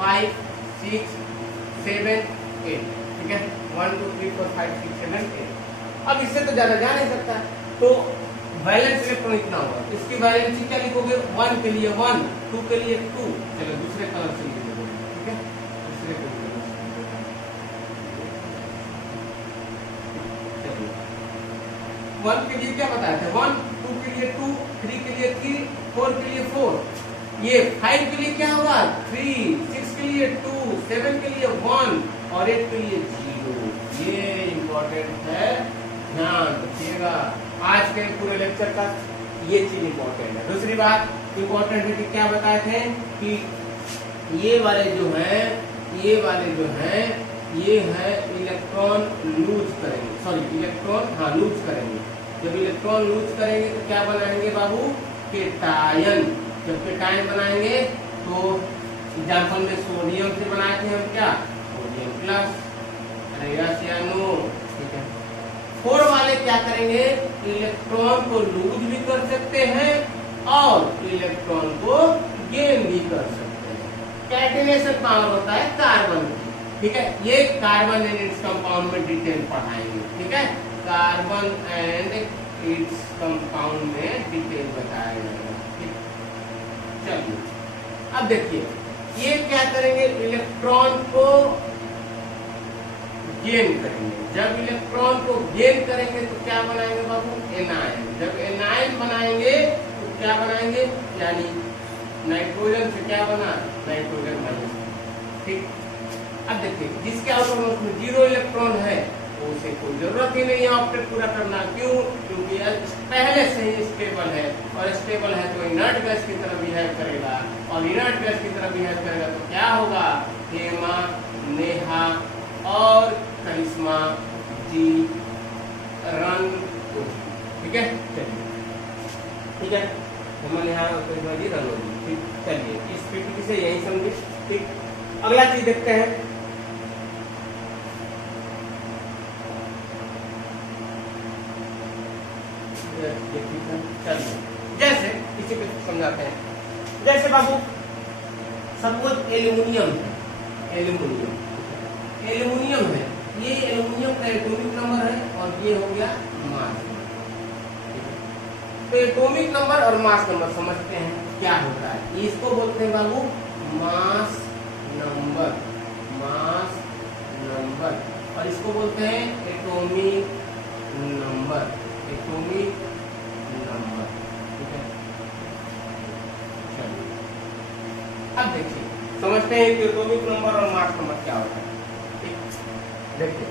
5 6 7 8, ठीक है, 1 2 3 4 5 6 7 8। अब इससे तो ज्यादा जा नहीं सकता, तो वैलेंस इलेक्ट्रॉन इतना होगा, इसकी वैलेंसी क्या लिखोगे? 1 के लिए 1, 2 के लिए 2, चलो दूसरे कलर से लिख दो, ठीक है, दूसरे कलर से। 1 के लिए क्या बताया था? 1, 2 के लिए 2, 3 के लिए 3, 4 के लिए 4, ये 5 के लिए क्या होगा? 3, 6 के लिए 2, 7 के लिए 1 और 8 के लिए 0। ये इम्पोर्टेंट है, ध्यान रखिएगा, आज के पूरे लेक्चर का ये चीज इम्पोर्टेंट है। दूसरी बात इम्पोर्टेंट है कि क्या बताए थे कि ये वाले जो है ये है इलेक्ट्रॉन लूज करेंगे, सॉरी इलेक्ट्रॉन लूज करेंगे। जब इलेक्ट्रॉन लूज करेंगे तो क्या बनाएंगे बाबू? केटायन। जब केटायन बनाएंगे तो एग्जाम्पल में सोडियम से बनाए थे हम, क्या? सोडियम प्लस, यस या नो, ठीक है। 4 वाले क्या करेंगे? इलेक्ट्रॉन को लूज भी कर सकते हैं और इलेक्ट्रॉन को गेन भी कर सकते हैं। कैटेनेशन पावर होता है कार्बन की, ठीक है, ये कार्बन एंड इट्स कंपाउंड में डिटेल पढ़ाएंगे, ठीक है, कार्बन एंड इट्स कंपाउंड में डिटेल बताया जाएगा, ठीक। चलिए अब देखिए ये क्या करेंगे, इलेक्ट्रॉन को गेन करेंगे। जब इलेक्ट्रॉन को गेन करेंगे तो क्या बनाएंगे बाबू, एनायन। जब एनायन बनाएंगे तो क्या बनाएंगे, यानी नाइट्रोजन से क्या बना, नाइट्रोजन माइनस, ठीक। अब देखिए जिसके आउटर मोस्ट में 0 इलेक्ट्रॉन है उसे कोई जरूरत ही नहीं है ऑक्टेट पूरा करना, क्यों, क्योंकि पहले से ही स्टेबल है, और स्टेबल है तो इनर्ट गैस की तरह बिहेव करेगा, और इनर्ट गैस की तरह बिहेव करेगा तो क्या होगा, हेमा, नेहा और करिश्मा जी रन, ठीक है, चलिए, ठीक है, हेमा, नेहा और करिश्मा जी रन होगी, ठीक। चलिए इस पीपीटी से यही समझिए, ठीक। अगला चीज देखते हैं, चलिए जैसे किसी को समझाते हैं, जैसे बाबू सपोज एल्यूमिनियम है, एल्यूमिनियम है, ये एल्यूमिनियम का एटॉमिक नंबर है और ये हो गया मास, तो एटॉमिक नंबर और मास नंबर समझते हैं क्या होता है, इसको बोलते हैं बाबू मास नंबर, मास नंबर, और इसको बोलते हैं एटॉमिक नंबर, एटॉमिक नंबर, ठीक है। चलिए अब देखिए समझते हैं कि एटॉमिक नंबर और मास नंबर क्या होता है, ठीक। देखिए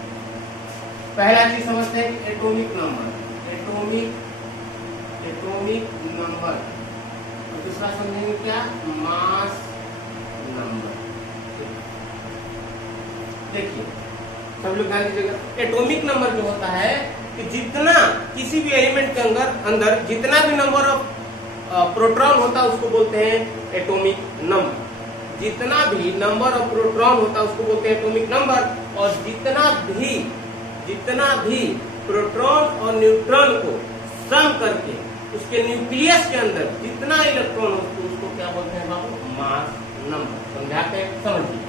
पहला चीज समझते हैं एटॉमिक नंबर, एटॉमिक नंबर, और दूसरा समझेंगे क्या, मास नंबर। देखिए सब लोग ध्यान दीजिएगा, एटॉमिक नंबर जो होता है कि जितना किसी भी एलिमेंट के अंदर जितना भी नंबर ऑफ प्रोटॉन होता है उसको बोलते हैं एटॉमिक नंबर, जितना भी नंबर ऑफ प्रोटॉन होता है उसको बोलते हैं एटॉमिक नंबर, और जितना भी प्रोटॉन और न्यूट्रॉन को सम करके उसके न्यूक्लियस के अंदर जितना इलेक्ट्रॉन हो उसको क्या बोलते हैं बाबू, मास नंबर। समझाते हैं, समझिए,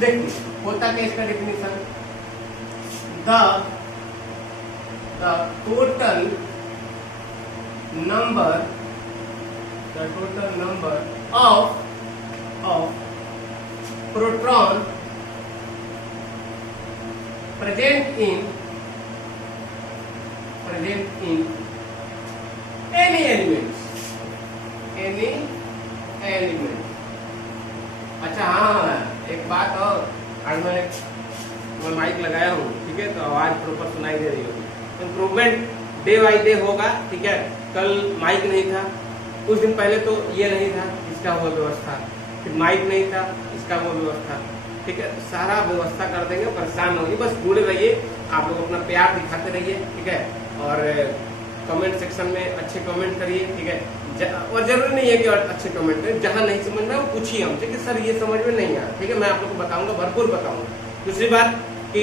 देखिए होता क्या इसका definition, the total number of proton present in any element। अच्छा हाँ, एक बात और, आज मैं माइक लगाया हूँ, ठीक है, तो आवाज प्रॉपर सुनाई दे रही होगी। इम्प्रूवमेंट डे बाई डे होगा, ठीक है। कल माइक नहीं था, कुछ दिन पहले तो ये नहीं था, इसका वो व्यवस्था, फिर माइक नहीं था, इसका वो व्यवस्था, ठीक है, सारा व्यवस्था कर देंगे, परेशान होगी, बस जुड़े रहिए, आप लोग अपना प्यार दिखाते रहिए, ठीक है, और कमेंट सेक्शन में अच्छे कमेंट करिए, ठीक है, और जरूरी नहीं है कि अच्छे कमेंट करें, जहाँ नहीं समझ में वो पूछिए हमसे कि सर ये समझ में नहीं आया, ठीक है, मैं आप लोग को बताऊंगा, भरपूर बताऊंगा। दूसरी बात कि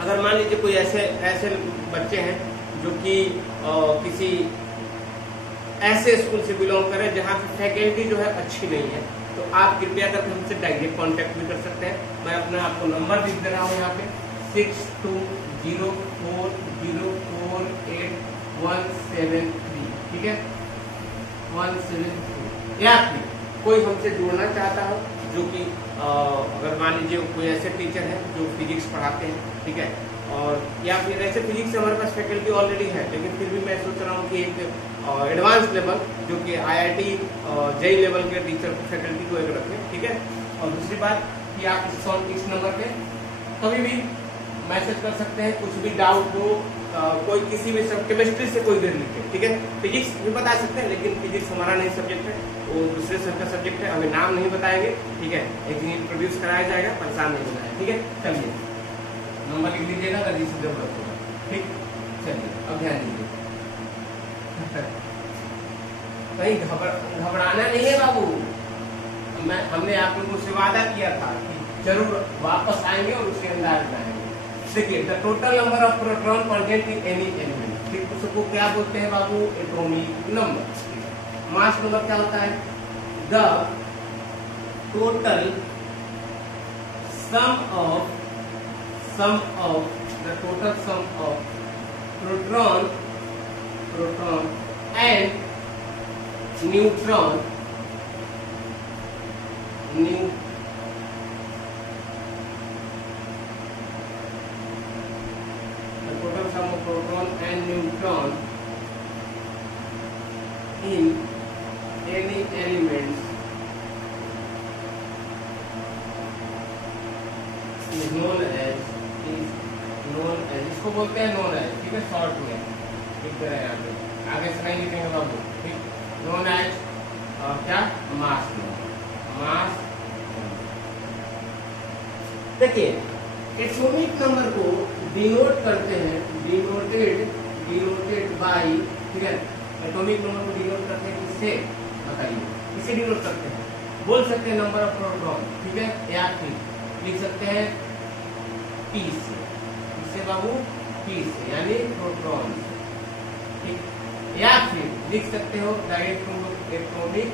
अगर मान लीजिए कोई ऐसे बच्चे हैं जो कि किसी ऐसे स्कूल से बिलोंग करें जहाँ की फैकल्टी जो है अच्छी नहीं है, तो आप कृपया करके हमसे डायरेक्ट कांटेक्ट भी कर सकते हैं। मैं अपना आपको नंबर लिख दे रहा हूँ यहाँ पे 6204048173, ठीक है, 173। या फिर कोई हमसे जुड़ना चाहता हो जो कि अगर मान लीजिए कोई ऐसे टीचर हैं जो फिजिक्स पढ़ाते हैं, ठीक है, और या फिर ऐसे फिजिक्स से हमारे पास फैकल्टी ऑलरेडी है, लेकिन फिर भी मैं सोच रहा हूँ कि एक एडवांस लेवल जो कि IIT JEE लेवल के टीचर फैकल्टी को एक रखें, ठीक है। और दूसरी बात कि आप इस नंबर पे कभी भी मैसेज कर सकते हैं, कुछ भी डाउट हो, कोई किसी भी सब केमिस्ट्री से कोई भी रिलेटेड, ठीक है, फिजिक्स भी बता सकते हैं, लेकिन फिजिक्स हमारा नहीं सब्जेक्ट है, वो दूसरे सर का सब्जेक्ट है, हमें नाम नहीं बताएंगे, ठीक है, एक दिन इंट्रोड्यूस कराया जाएगा, परेशान नहीं होना है, ठीक है। चलिए नंबर लिख लीजिएगा, रजिस्टर जरूरत होगा, ठीक। चलिए अब ध्यान दीजिए, कहीं घबराना नहीं है बाबू, हमने आप लोगों से वादा किया था कि जरूर वापस आएंगे और उसके अंदाज में आएंगे। देखिए the total number of proton present in any element, ठीक, उसको क्या बोलते हैं बाबू, एटॉमिक नंबर। मास नंबर क्या होता है, the total sum of the total sum of proton and neutron the total sum of proton and neutron in any elements is known as इसको बोलते हैं known as, ठीक है, शॉर्ट में लिख दे रहे हैं यहाँ पे, आगे से नहीं लिखेंगे बाबू, ठीक, known as क्या, मास मास। देखिए एटॉमिक नंबर को डिनोट करते हैं, डिनोटेड बाई, ठीक है, एटॉमिक नंबर को डिनोट करते हैं किससे, बताइए किसे डिनोट करते हैं, बोल सकते हैं नंबर ऑफ प्रोटॉन, ठीक है, या फिर लिख सकते हैं पी से, इससे बाबू पी से यानी प्रोटॉन, ठीक, या फिर लिख सकते हो direct atomic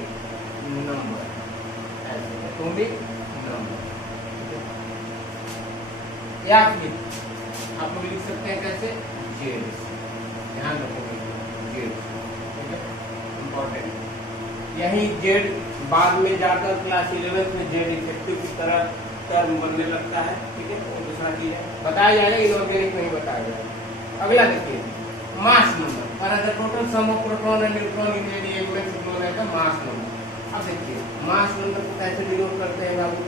number, atomic number, या फिर आप लोग लिख सकते हैं कैसे, जेड, ध्यान रखेंगे जेड, ठीक है, इम्पोर्टेंट। यही जेड बाद में जाकर क्लास 11 में जेड इफेक्टिव की तरह टर्म बनने लगता है, ठीक है, वो दूसरा चीज है, बताया जाएगा, इनऑर्गेनिक नहीं बताया जाएगा। अगला देखिए मास नंबर, और the total sum of proton and neutron in any element is known as the mass number. अब देखिए मास नंबर को कैसे डिनोट करते हैं बाबू,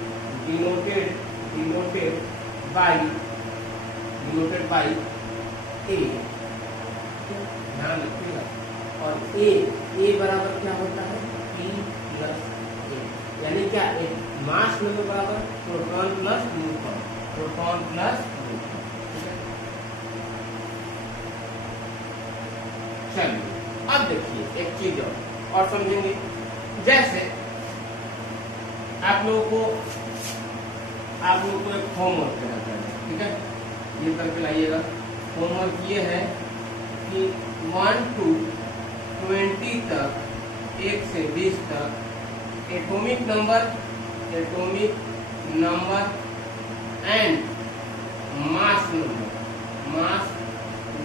डिनोटेड बाई ए, ध्यान रखिएगा, और ए बराबर क्या होता है, पी प्लस ए, यानी क्या, एक मास नंबर बराबर proton plus neutron, proton plus neutron, ठीक है। चलिए अब देखिए एक चीज और समझेंगे, जैसे आप लोगों को एक होमवर्क देना चाहिए, ठीक है, ये करके लाइएगा। होमवर्क ये है कि 1 to 20 तक, 1 से 20 तक atomic number and mass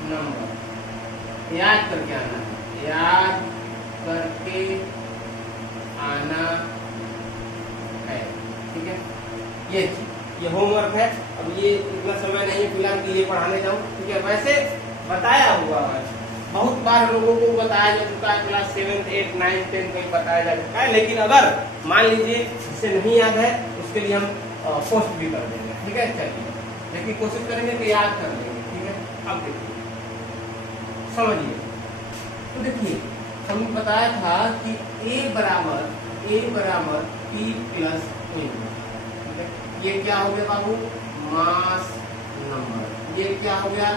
number याद करके आना है, याद करके आना है, ठीक है, ये चीज, ये होमवर्क है। अब ये इतना समय नहीं है फिलहाल कि ये पढ़ाने जाऊं, ठीक है, वैसे बताया हुआ है, बहुत बार लोगों को बताया जा चुका है, क्लास 7, 8, 9, 10 में बताया जा चुका है, लेकिन अगर मान लीजिए जिसे नहीं याद है उसके लिए हम पोस्ट भी कर देंगे, ठीक है, चलिए, लेकिन कोशिश करेंगे कि याद कर लेंगे, ठीक है। अब देखिए समझिए, तो देखिए हमने बताया था कि ए बराबर पी प्लस ए, ठीक है, ये क्या हो गया बाबू, मास नंबर, ये क्या हो गया,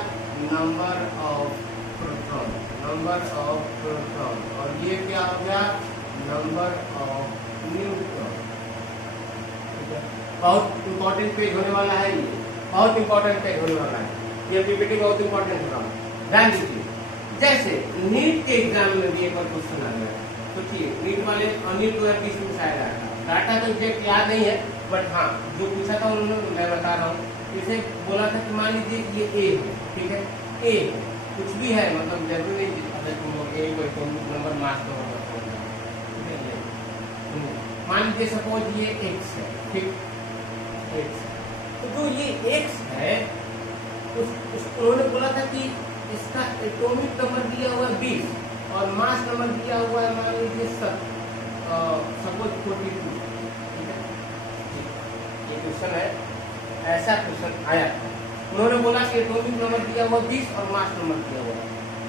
नंबर ऑफ प्रोटॉन, और ये क्या हो गया, नंबर ऑफ न्यूट्रॉन, ठीक है। बहुत इंपॉर्टेंट पेज होने वाला है, ये बहुत इंपॉर्टेंट पेज होने वाला है, ये पीपीटी बहुत इंपॉर्टेंट होगा, ध्यान दीजिए। जैसे नीट के एग्जाम में भी एक बार क्वेश्चन आ गया, सोचिए नीट वाले नीट 2020 में शायद आया था, डाटा तो एग्जैक्ट याद नहीं है, बट हाँ जो पूछा था उन्होंने, मैं बता रहा हूँ, इसे बोला था कि मान लीजिए ये ए है, ठीक है, ए कुछ भी है, मतलब जरूरी नहीं अगर तुम लोग ए कोई नंबर मास तो मान लीजिए सपोज ये एक्स है, ठीक, एक्स, तो जो ये एक्स है उन्होंने बोला था कि इसका एटॉमिक नंबर दिया हुआ है 20 और मास नंबर दिया हुआ है मान लीजिए सपोज 42, ठीक है, ये क्वेश्चन है, ऐसा क्वेश्चन आया था, उन्होंने बोला कि एटॉमिक नंबर दिया हुआ 20 और मास नंबर दिया हुआ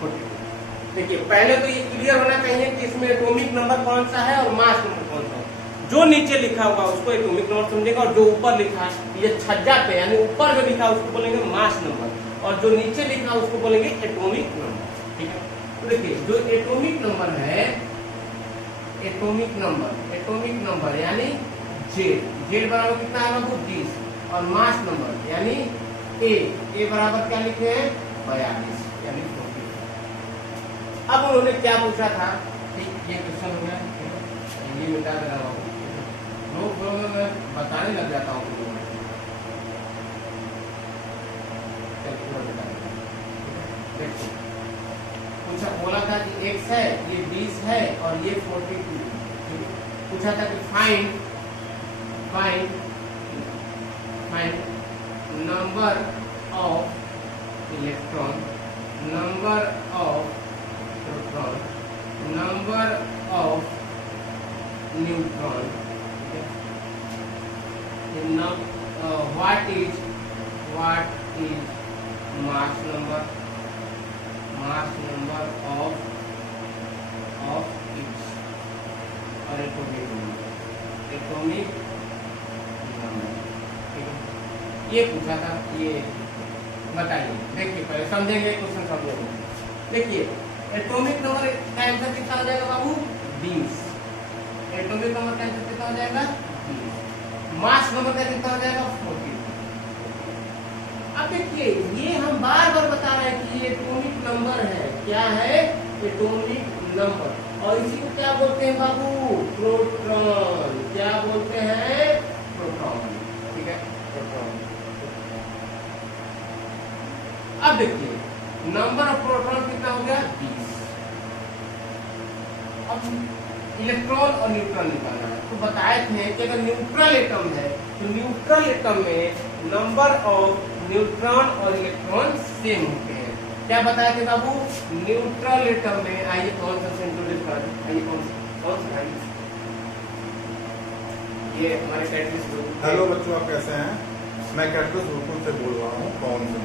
42। देखिए पहले तो ये क्लियर होना चाहिए कि इसमें एटॉमिक नंबर कौन सा है और मास नंबर कौन सा है, जो नीचे लिखा होगा उसको एटॉमिक नंबर समझेगा, और जो ऊपर लिखा है ये छज्जा पे यानी ऊपर जो लिखा है उसको बोलेंगे मास नंबर, और जो नीचे लिखा है उसको बोलेंगे एटॉमिक नंबर, ठीक है। तो देखिए जो एटॉमिक नंबर है, एटॉमिक नंबर यानी जेड बराबर कितना है आपको 20, और मास नंबर यानी ए बराबर क्या लिखे हैं 42 यानी 40। अब उन्होंने क्या पूछा था, ये क्वेश्चन हो गया, ये मिटा दे रहा हूँ, नोट फ्लो में मैं बताने लग जाता हूँ। देखो पूछा बोला था कि x है, ये 20 है और ये 42। पूछा था कि find number of electron, number of proton, number of neutron, what is mass number of each और एटॉमिक नंबर। ठीक है, ये पूछा था, ये बताइए। देखिए पहले समझेंगे क्वेश्चन सब लोग। देखिए एटॉमिक नंबर का आंसर कितना हो जाएगा बाबू? 20। एटॉमिक नंबर का आंसर कितना हो जाएगा? 20। मास नंबर का कितना हो जाएगा? 40। अब देखिए ये हम बार बार बता रहे हैं कि ये एटॉमिक नंबर है। क्या है? Atomic number. और इसी को क्या बोलते हैं बाबू? प्रोटॉन। क्या बोलते हैं? प्रोटॉन। ठीक है, प्रोटॉन। अब देखिए नंबर ऑफ प्रोटॉन कितना हो गया? 20। अब इलेक्ट्रॉन और न्यूट्रॉन निकालना है। तो बताए थे कि अगर न्यूट्रल एटम है तो न्यूट्रल एटम में नंबर ऑफ न्यूट्रॉन और इलेक्ट्रॉन सेम होते हैं। क्या बताए थे बाबू? न्यूट्रल एटम में, आइए कौन सा इंट्रोड्यूस कर, आइए कौन सा ये हमारे कैटलिस्ट ग्रुप। हेलो बच्चों, आप कैसे हैं? मैं कैटलिस्ट ग्रुप से बोल रहा हूँ, कौन से।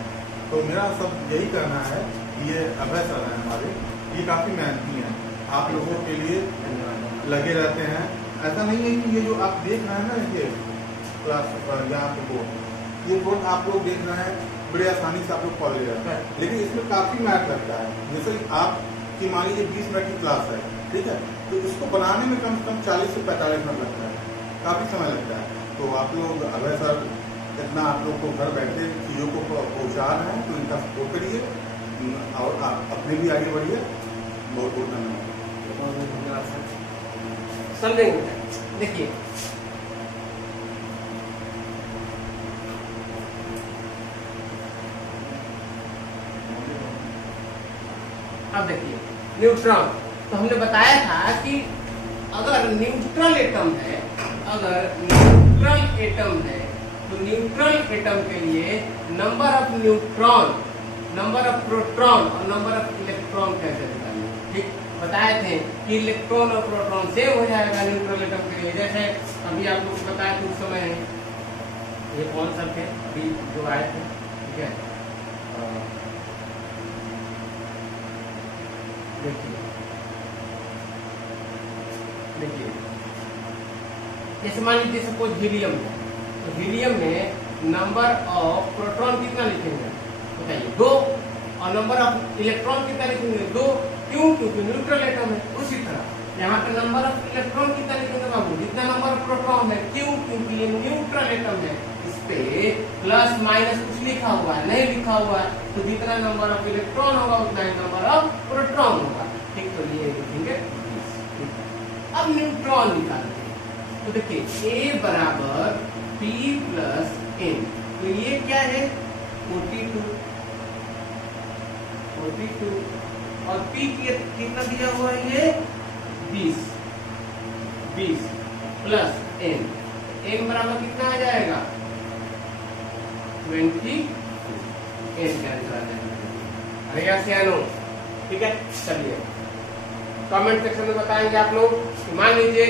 तो मेरा सब यही कहना है कि ये अभय सर हैं हमारे, ये काफी मेहनती हैं, आप लोगों के लिए लगे रहते हैं। ऐसा नहीं है कि ये जो आप देख रहे हैं ना, ये क्लास यहाँ पे बोर्ड, ये बोर्ड आप लोग देख रहे हैं बड़े आसानी से आप लोग पढ़ ले रहे हैं, लेकिन इसमें काफी मैथ लगता है। जैसे आपकी मान लीजिए 20 मिनट की क्लास है, ठीक है, तो इसको बनाने में कम से कम 40 से 45 मिनट लगता है, काफी समय लगता है। तो आप लोग अभय सर इतना आप लोग को घर बैठे चीज़ों को पहुँचा रहे हैं, तो इनका सपोर्ट करिए और आप अपने भी आगे बढ़िए। बहुत बहुत धन्यवाद। समझेंगे। देखिए अब देखिए न्यूट्रॉन, तो हमने बताया था कि अगर न्यूट्रल एटम है, तो न्यूट्रल एटम के लिए number of neutron, number of proton और नंबर ऑफ इलेक्ट्रॉन कैसे निकालेंगे। ठीक बताए थे कि इलेक्ट्रॉन और प्रोटॉन सेम हो जाएगा न्यूट्रल एटम के लिए। जैसे अभी आप लोग को बताया कुछ समय है, ये कौन सा थे अभी जो आए थे, ठीक है। देखिए जैसे मान लीजिए सपोज हीलियम है, तो हीलियम में नंबर ऑफ प्रोटॉन कितना लिखेंगे बताइए? 2। और नंबर ऑफ इलेक्ट्रॉन कितना लिखेंगे? 2। क्यों? क्योंकि न्यूट्रल एटम है। उसी तरह यहाँ पे नंबर ऑफ इलेक्ट्रॉन कितना लिखेंगे बाबू? जितना नंबर ऑफ प्रोटॉन है। क्यों? क्योंकि ये न्यूट्रल एटम है, इस पे प्लस माइनस कुछ लिखा हुआ है, नहीं लिखा हुआ है, तो जितना नंबर ऑफ इलेक्ट्रॉन होगा उतना ही नंबर ऑफ प्रोटॉन होगा। ठीक, तो ये लिखेंगे 20। अब न्यूट्रॉन निकालते हैं, तो देखिए A बराबर P प्लस N, तो ये क्या है? 42 और P कितना दिया हुआ है? ये 20 प्लस N बराबर कितना आ जाएगा? 20। N कैंसिल आ जाएगा। अरे या सियानो, ठीक है। चलिए कमेंट सेक्शन में बताएंगे आप लोग। मान लीजिए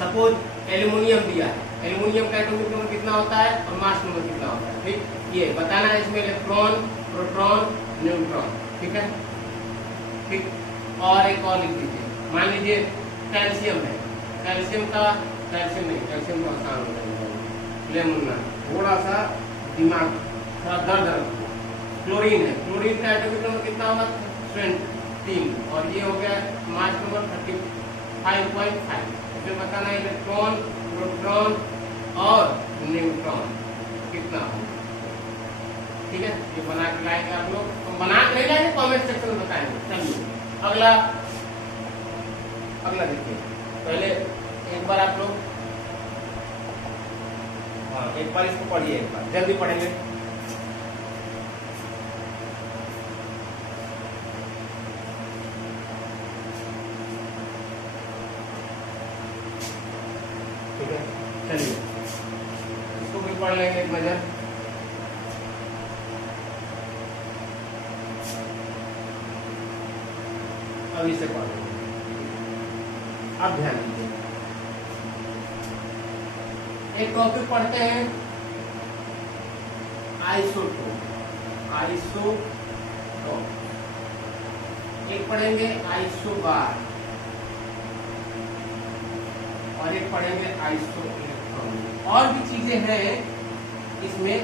सपोज एल्युमिनियम दिया है, एल्युमिनियम का एटॉमिक नंबर कितना होता है और मास नंबर कितना होता है। ठीक, ये बताना है इसमें इलेक्ट्रॉन, प्रोटॉन, न्यूट्रॉन। ठीक है, ठीक। और एक और लिख दीजिए, मान लीजिए कैल्शियम है, कैल्शियम तो आसान हो जाएगा, लेमुन्ना थोड़ा सा दिमाग थोड़ा दर्द। क्लोरीन है, क्लोरीन का एटॉमिक नंबर कितना होगा? 3 और ये हो गया मास नंबर 35.5। फिर बताना इलेक्ट्रॉन, प्रोटॉन और न्यूट्रॉन कितना हो। ठीक है, ये बना के लाएंगे आप लोग, तो बना के लाएंगे कमेंट सेक्शन में बताएंगे। चलिए अगला देखिए, पहले एक बार आप लोग, हाँ एक बार इसको पढ़िए, एक बार जल्दी पढ़ेंगे। ठीक है, चलिए इसको भी पढ़ लेंगे एक नजर। अब इसे पढ़ लेंगे। अब ध्यान दीजिए, एक टॉपिक पढ़ते हैं आइसोटोप। आइसोटोप एक पढ़ेंगे आइसोबार और एक पढ़ेंगे आइसो इलेक्ट्रॉन। और भी चीजें हैं इसमें,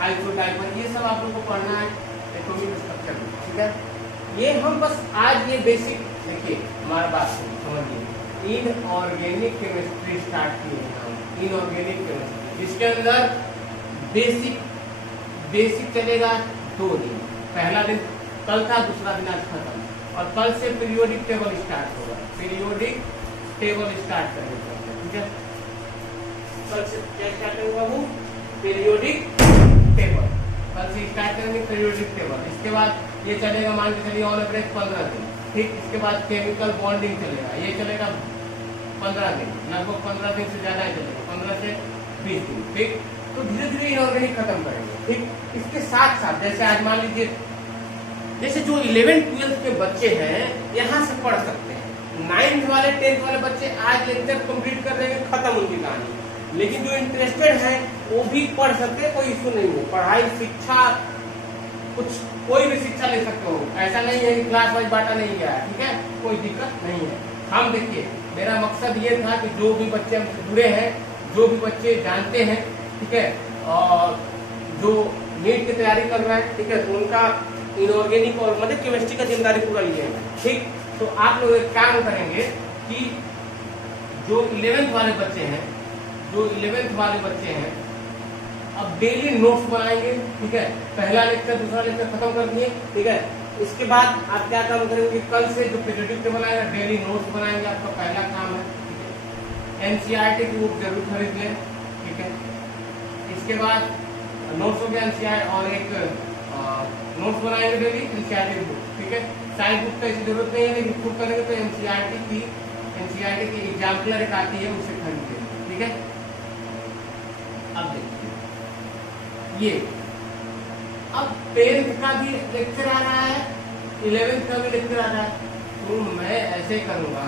आइसोटाइपर, ये सब आप लोग को पढ़ना है एटॉमिक स्ट्रक्चर में। ठीक है, ये हम बस आज ये बेसिक देखिए, हमारा बात समझिए। इनऑर्गेनिक केमिस्ट्री स्टार्ट किए हैं हम, इनऑर्गेनिक केमिस्ट्री। इसके अंदर बेसिक चलेगा 2 दिन। पहला दिन कल था, दूसरा दिन आज खत्म, और कल से पीरियोडिक टेबल स्टार्ट होगा। पीरियोडिक टेबल स्टार्ट करेंगे, ठीक है। कल से क्या स्टार्ट होगा वो पीरियोडिक टेबल, कल से स्टार्ट करेंगे पीरियोडिक टेबल। इसके बाद ये चलेगा, मान के चलिए ऑन एवरेज 15 दिन। ठीक, इसके बाद केमिकल बॉन्डिंग चलेगा, ये चलेगा 15 दिन, लगभग 15 दिन से ज्यादा ही चलेगा, 15 से 20 दिन। ठीक, तो धीरे धीरे इनऑर्गेनिक खत्म करेंगे। ठीक, इसके साथ साथ जैसे आज मान लीजिए, जैसे जो 11th-12th के बच्चे हैं यहाँ से पढ़ सकते हैं, 9th वाले 10th वाले बच्चे आज लेक्चर कंप्लीट कर देंगे, खत्म उनकी कहानी। लेकिन जो इंटरेस्टेड है वो भी पढ़ सकते हैं, कोई इश्यू नहीं है। पढ़ाई, शिक्षा, कुछ कोई भी शिक्षा ले सकते हो, ऐसा नहीं है कि क्लास वाइज बांटा नहीं गया है। ठीक है, कोई दिक्कत नहीं है। हम देखिए, मेरा मकसद ये था कि जो भी बच्चे हमसे जुड़े हैं, जो भी बच्चे जानते हैं, ठीक है, और जो नीट की तैयारी कर रहे हैं, ठीक है, तो उनका इनऑर्गेनिक और मतलब केमिस्ट्री का जानकारी पूरा लिएगा। ठीक, तो आप लोग एक काम करेंगे कि जो 11th वाले बच्चे हैं, अब डेली नोट्स बनाएंगे। ठीक है, पहला लेक्चर दूसरा लेक्चर खत्म कर दिए। ठीक है, इसके बाद आप क्या काम करेंगे, कल से जो पीरियोडिक टेबल आएगा डेली नोट्स बनाएंगे, आपका पहला काम है। एनसीईआरटी की बुक जरूर खरीद लें। ठीक है, इसके बाद नोट्स हो गया एनसीईआरटी, और एक नोट्स बनाएंगे डेली एनसीईआरटी की बुक। ठीक है, साइड बुक का ऐसी जरूरत नहीं है, लेकिन खुद करेंगे तो एनसीईआरटी की एग्जाम्पलर एक आती है, उसे खरीदेंगे। ठीक है, अब देखिए ये, अब 10th का भी लेक्चर आ रहा है, 11th का भी लेक्चर आ रहा है। तो मैं ऐसे करूंगा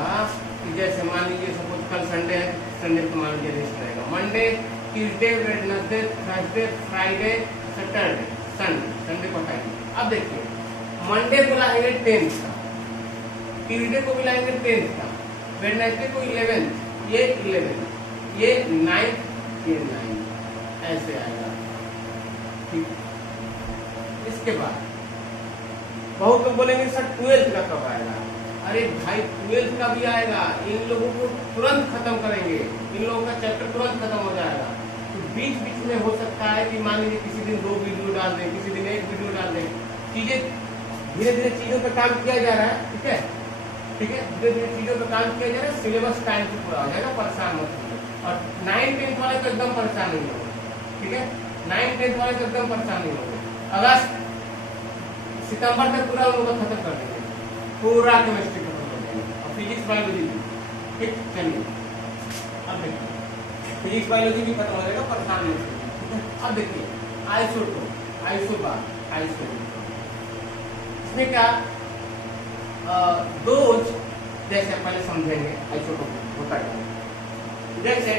कि जैसे मान लीजिए सपोज कल संडे है, संडे को मान लीजिए रेस्ट रहेगा, Monday, Tuesday, Wednesday, Thursday, Friday, Saturday, Sunday को टाइम। अब देखिए, मंडे को लाएंगे 10th का, ट्यूसडे को भी लाएंगे 10th का, वेडनेसडे को 11th, ये 11th, ये 9th, ये 9th, ऐसे आएगा। ठीक, इसके बाद बहुत लोग बोलेंगे सर 12th का कब आएगा? अरे भाई 12th का भी आएगा, इन लोगों को तुरंत खत्म करेंगे, इन लोगों का चैप्टर तुरंत खत्म हो जाएगा। तो बीच बीच में हो सकता है कि मान लीजिए किसी दिन 2 वीडियो डाल दें, किसी दिन 1 वीडियो डाल दें, चीजें धीरे धीरे चीजों पर काम किया जा रहा है। ठीक है, ठीक है, धीरे धीरे चीजों पर काम किया जा रहा है, सिलेबस टाइम से पूरा हो जाएगा, परेशान मत होइए। और 9th-10th वाले तो एकदम परेशान नहीं होंगे। ठीक है, 9th-10th वाले तो एकदम परेशान नहीं होंगे। अगस्त सितंबर तक पूरा उन लोगों को खत्म कर देंगे, पूरा केमिस्ट्री खत्म कर देंगे, और फिजिक्स बायोलॉजी भी। ठीक, चलिए अब देखिए, फिजिक्स बायोलॉजी भी खत्म हो जाएगा, परेशान नहीं होंगे। ठीक है, अब देखिए आइसोटोप, आइसोबार, आइसोटोप, इसमें क्या डोज, जैसे पहले समझेंगे आइसोटोप होता है। जैसे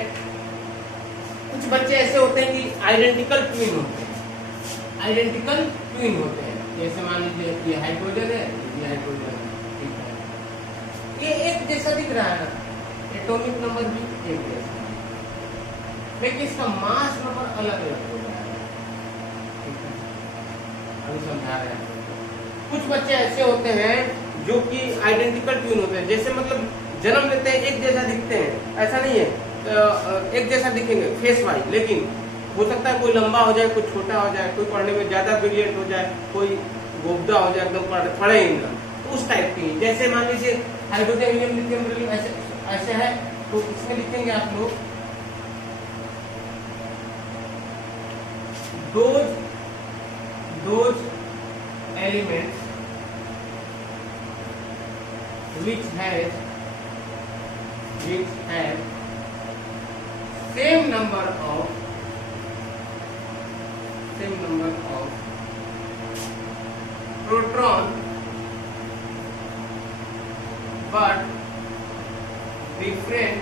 कुछ बच्चे ऐसे होते हैं कि आइडेंटिकल ट्विन होते हैं, आइडेंटिकल ट्विन होते हैं। जैसे मान लीजिए ये हाइड्रोजन है, ये हाइड्रोजन है। ठीक है, ये एक जैसा दिख रहा है ना, एटॉमिक नंबर भी एक जैसा, लेकिन इसका मास नंबर अलग अलग हो जाएगा। ठीक है, अभी समझा रहे हैं। कुछ बच्चे ऐसे होते हैं जो कि आइडेंटिकल ट्विन होते हैं, जैसे मतलब जन्म लेते हैं एक जैसा दिखते हैं, ऐसा नहीं है एक जैसा दिखेंगे फेस वाइज, लेकिन हो सकता है कोई लंबा हो जाए, कोई छोटा हो जाए, कोई पढ़ने में ज्यादा ब्रिलियंट हो जाए, कोई गोबदा हो जाए, एकदम पढ़े ही ना, तो उस टाइप की। जैसे मान लीजिए हाइड्रोजन, हीलियम, लिथियम, बेरिलियम ऐसे है, तो इसमें लिखेंगे आप लोग those elements which have same number of proton but different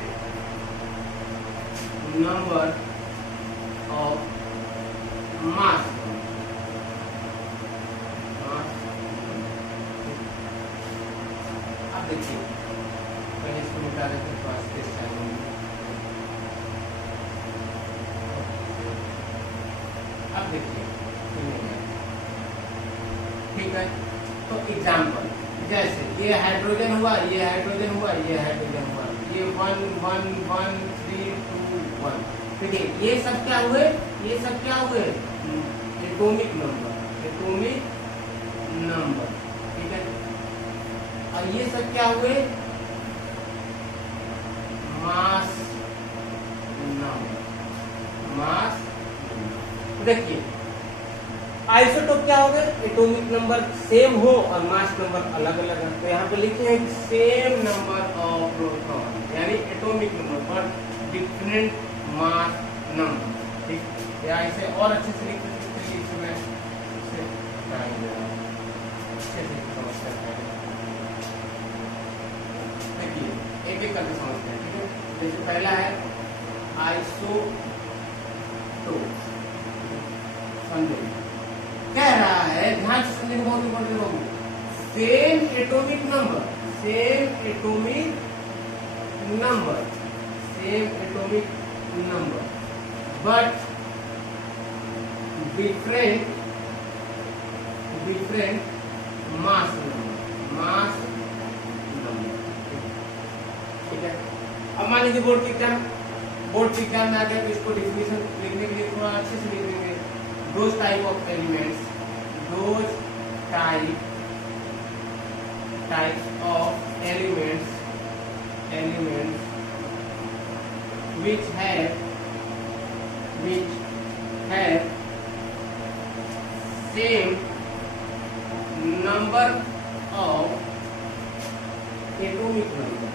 number of mass. अब देखिए पहले इसको मिटा देते हैं थोड़ा स्पेस चाहिए। अब देखिए ठीक है, तो एग्जाम्पल जैसे ये हाइड्रोजन हुआ, ये हाइड्रोजन हुआ, ये हाइड्रोजन हुआ, ये 1 1 1 3 2 1, ठीक है। ये सब क्या हुए, ये सब क्या हुए, एटॉमिक नंबर, ठीक है। और ये सब क्या हुए, मास नंबर। देखिए आइसोटोप क्या हो गए, एटॉमिक नंबर सेम हो और मास नंबर अलग अलग है। तो यहाँ पे लिखे हैं सेम नंबर ऑफ प्रोटॉन, यानी एटॉमिक नंबर पर डिफरेंट मास नंबर, ठीक। या इसे और अच्छे से लिख सकते हैं, इसमें अच्छे से समझते हैं। देखिए एक एक करके समझते हैं, ठीक है। जैसे पहला है आइसोटोप, कह रहा है, ध्यान से समझने बहुत इंपॉर्टेंट होगा, same atomic number but different mass number, ठीक है। अब मान लीजिए बोर्ड के एग्जाम में आ गया, तो इसको डिफिनेशन लिखने के लिए थोड़ा अच्छे से लिख देंगे। Those type of elements, types of elements which have same number of atomic number,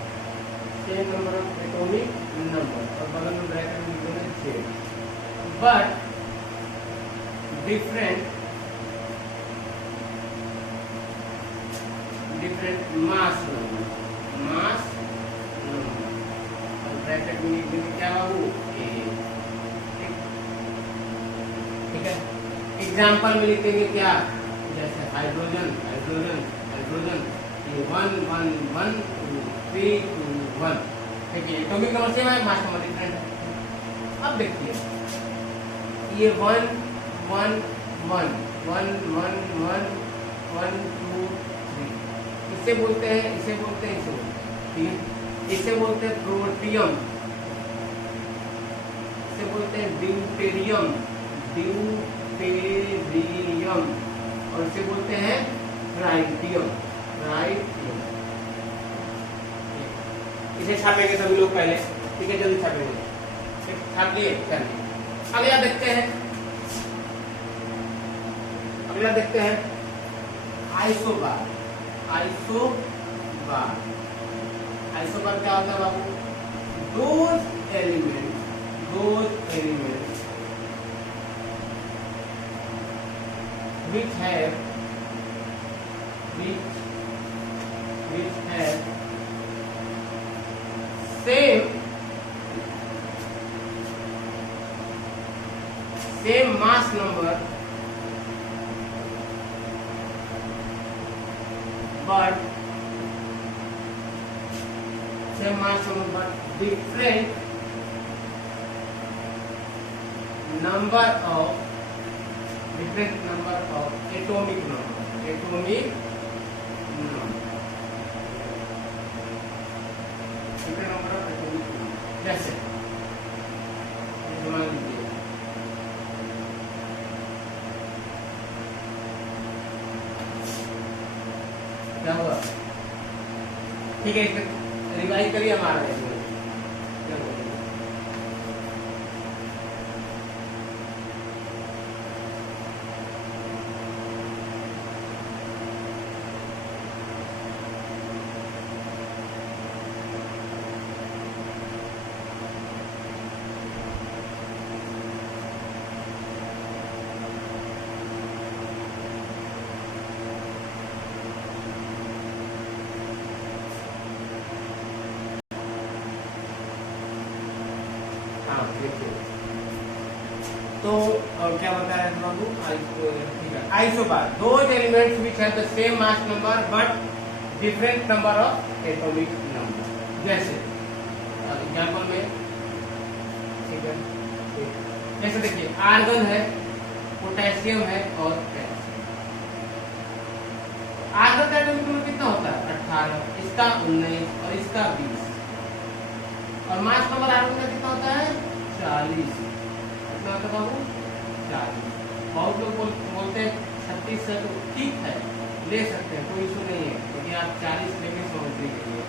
और बगल में ब्रैकेट में लिखेंगे Z, but different mass number, और ब्रैकेट में लिख देंगे क्या बाबू, A, ठीक है। एग्जाम्पल में लिख देंगे क्या, जैसे हाइड्रोजन, ये 1 1 1 2 3 2 1, ठीक है। एटॉमिक नंबर सेम है, मास नंबर डिफरेंट है। अब देखिए ये 1 1 1 1 1 1 1 2 3, इसे बोलते हैं, ठीक है। इसे बोलते हैं प्रोटियम, इसे बोलते हैं ड्यूटेरियम, और इसे बोलते हैं ट्राइटियम। इसे छापेंगे सभी लोग पहले, ठीक है, जल्दी छापेंगे, छाप लिए, चलिए अगला देखते हैं। आइसोबार क्या होता है बाबू, those elements which have same mass number but different number of atomic number, different number of atomic number, जैसे मान लीजिए क्या हुआ, ठीक है, रिवाइज करिए हमारा। और क्या बताया है बाबू, isobar, those elements which have the same mass number but different number of atomic number. जैसे एग्जाम्पल में, ठीक है, जैसे देखिए आर्गन है, पोटेशियम है और कैल्शियम। आर्गन का एटॉमिक नंबर कितना होता है 18, इसका 19 और इसका 20, और मास नंबर आर्गन का कितना होता है 40। कितना होता है बाबू 40। बहुत लोग बोलते हैं 36 है, तो ठीक है ले सकते हैं, कोई इशू नहीं है, क्योंकि आप 40 लेके समझने के लिए।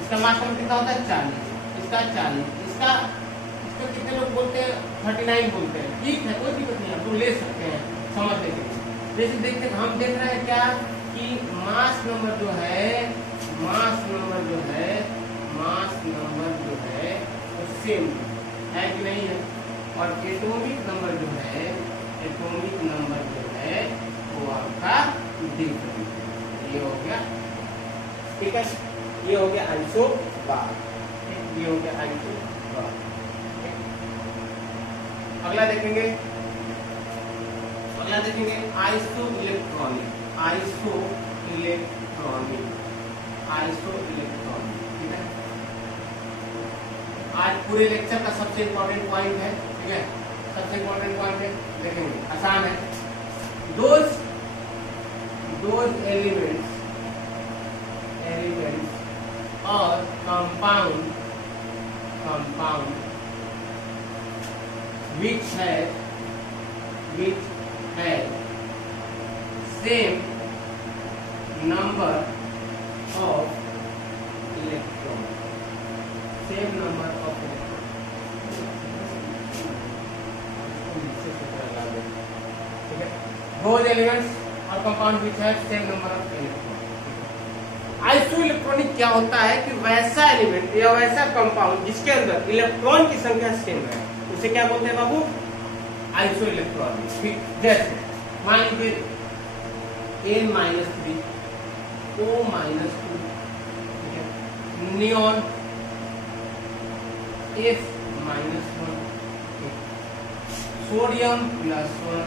इसका मास नंबर कितना होता है 40, इसका 40, इसका कितने लोग बोलते हैं 39 बोलते हैं, ठीक है कोई दिक्कत नहीं, आप लोग ले सकते हैं समझने के लिए। जैसे देखते हम देख रहे हैं क्या कि मास नंबर जो है वो सेम है कि नहीं है, और एटॉमिक नंबर जो है वो आपका डिफरेंट है। ये हो गया, ठीक है, ये हो गया आइसोबार, ये हो गया आइसोबार। अगला देखेंगे आइसो इलेक्ट्रॉनिक, ठीक है। आज पूरे लेक्चर का सबसे इम्पोर्टेंट पॉइंट है, ठीक है, सबसे इम्पोर्टेंट पॉइंट है, देखेंगे आसान है। दोज एलिमेंट्स और compound which have same number of electrons, ठीक है। those elements और compound which have same number of electrons। Iso electronic क्या होता है कि वैसा एलिमेंट या वैसा कंपाउंड जिसके अंदर इलेक्ट्रॉन की संख्या सेम है, उसे क्या बोलते हैं बाबू, आइसो इलेक्ट्रॉनिक। ठीक, जैसे मान लीजिए N-3 O-2, ठीक है, neon F-1, sodium +1,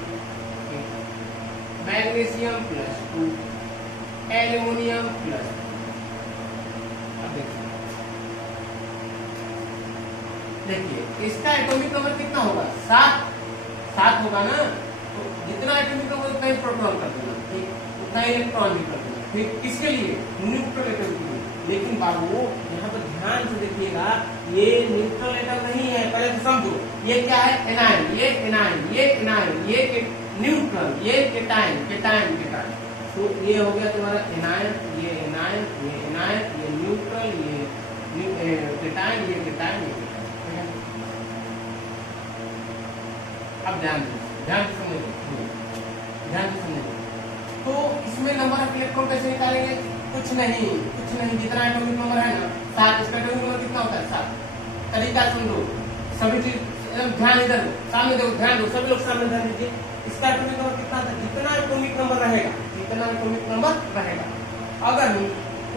magnesium +2, aluminium +2। अब देखिए इसका एटॉमिक नंबर कितना होगा 7 होगा ना, तो जितना एटॉमिक नंबर उतना ही प्रोटॉन कर देना, ठीक, उतना ही इलेक्ट्रॉन भी कर देना, ठीक। किसके लिए, न्यूट्रल एटम के लिए। लेकिन बाबू यहाँ पर ध्यान से देखिएगा, ये न्यूट्रल एटम नहीं है, पहले तो समझो ये क्या है, एनायन, ये एनायन, ये एनायन, ये न्यूट्रल, ये केटायन। तो ये हो गया तुम्हारा एनायन, ये एनायन, ये एनायन, ये न्यूट्रल, ये केटायन, ये केटायन, ये केटायन। अब ध्यान से समझो। तो इसमें नंबर ऑफ इलेक्ट्रॉन कैसे निकालेंगे, कुछ नहीं, जितना एटॉमिक नंबर है ना 7, इसका एटॉमिक नंबर कितना होता है 7। तरीका समझो, सभी चीज एकदम ध्यान इधर सामने देखो, ध्यान दो, सभी लोग सामने ध्यान दीजिए। इसका एटॉमिक नंबर कितना था, जितना एटॉमिक नंबर रहेगा, अगर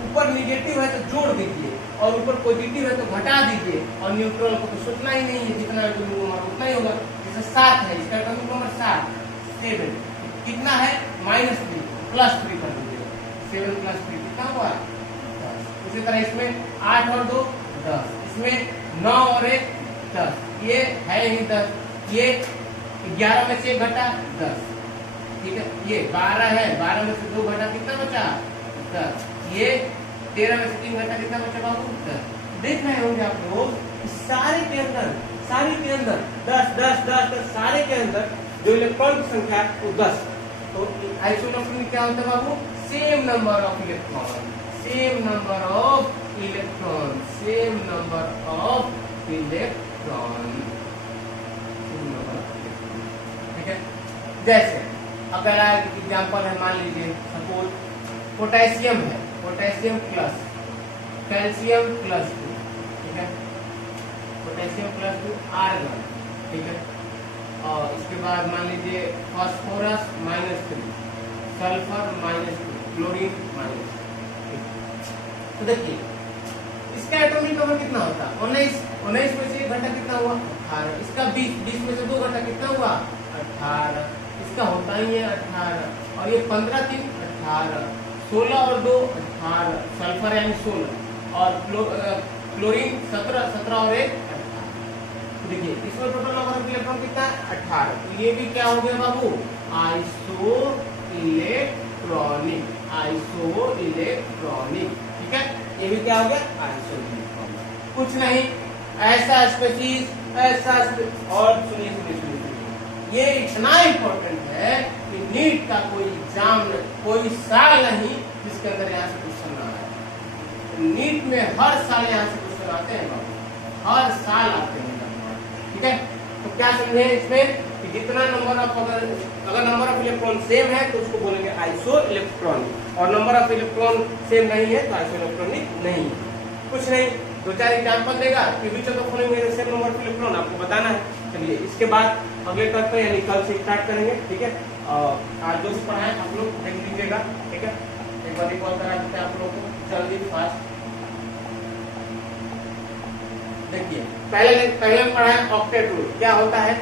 ऊपर निगेटिव है तो जोड़ दीजिए, और ऊपर पॉजिटिव है तो घटा दीजिए, और न्यूट्रल को तो सोचना ही नहीं है, जितना एटॉमिक नंबर उतना ही होगा। जैसे 7 है, इसका एटॉमिक नंबर 7 कितना है -3 +3 कर दीजिए, 7 + 3 कितना हुआ 10। उसी तरह इसमें 8 और 2 10, इसमें 9 और 1 10, ये है ही 10, ये 11 में से 1 घटा 10, ठीक है, ये 12 है, 12 में से 2 घटा कितना बचा 10, ये 13 में से 3 घटा कितना बचा बाबू 10। देख रहे होंगे आप लोग सारे के अंदर 10 सारे के अंदर जो इलेक्ट्रॉन की संख्या है वो 10। तो आइसोटोप में क्या होता है बाबू, सेम नंबर ऑफ इलेक्ट्रॉन, ठीक है। जैसे अगर एग्जाम्पल है, मान लीजिए सपोज पोटेशियम है, पोटेशियम प्लस कैल्शियम +2, ठीक है, पोटेशियम +2 आर्गन, ठीक है, और इसके बाद मान लीजिए फास्फोरस -3, सल्फर -2, क्लोरीन -2। तो देखिए इस इसका एटॉमिक नंबर कितना होता है 19, 19 में से एक घटा कितना हुआ 18, इसका 20, 20 में से 2 घटा कितना हुआ 18, इसका होता ही है 18, और ये 15 3 18, 16 और 2 18, सल्फर यानी 16, और क्लोरीन 17, 17 और 1 18। देखिए इसमें टोटल नंबर ऑफ इलेक्ट्रॉन कितना है 18, तो ये भी क्या हो गया बाबू आइसो इलेक्ट्रॉनिक, आइसो इलेक्ट्रॉनिक, ठीक है, ये भी क्या हो गया आइसो इलेक्ट्रॉनिक, कुछ नहीं ऐसा स्पीशीज ऐसा और सुनिए सुनिए सुनिए, ये इतना इम्पोर्टेंट है कि नीट का कोई एग्जाम कोई साल नहीं जिसके अंदर यहाँ से क्वेश्चन ना आए, नीट में हर साल यहाँ से क्वेश्चन आते हैं बाबू, हर साल आते हैं, ठीक है। तो क्या समझे इसमें कि जितना नंबर ऑफ अगर नंबर ऑफ इलेक्ट्रॉन सेम है तो उसको बोलेंगे आइसो इलेक्ट्रॉनिक, और नंबर ऑफ इलेक्ट्रॉन सेम नहीं है तो आइसो इलेक्ट्रॉनिक नहीं है। कुछ नहीं, 2-4 एग्जाम्पल देगा कि which of the following same number of electron आपको बताना है। चलिए इसके बाद अगले टॉपिक पे यानी कल से स्टार्ट करेंगे, ठीक है। आज जो भी पढ़ाए आप लोग देख लीजिएगा, ठीक है। एक बार रिकॉल करा देते हैं आप लोगों को जल्दी फास्ट। देखिए पहले में पढ़ा है ऑक्टेट रूल, क्या होता है,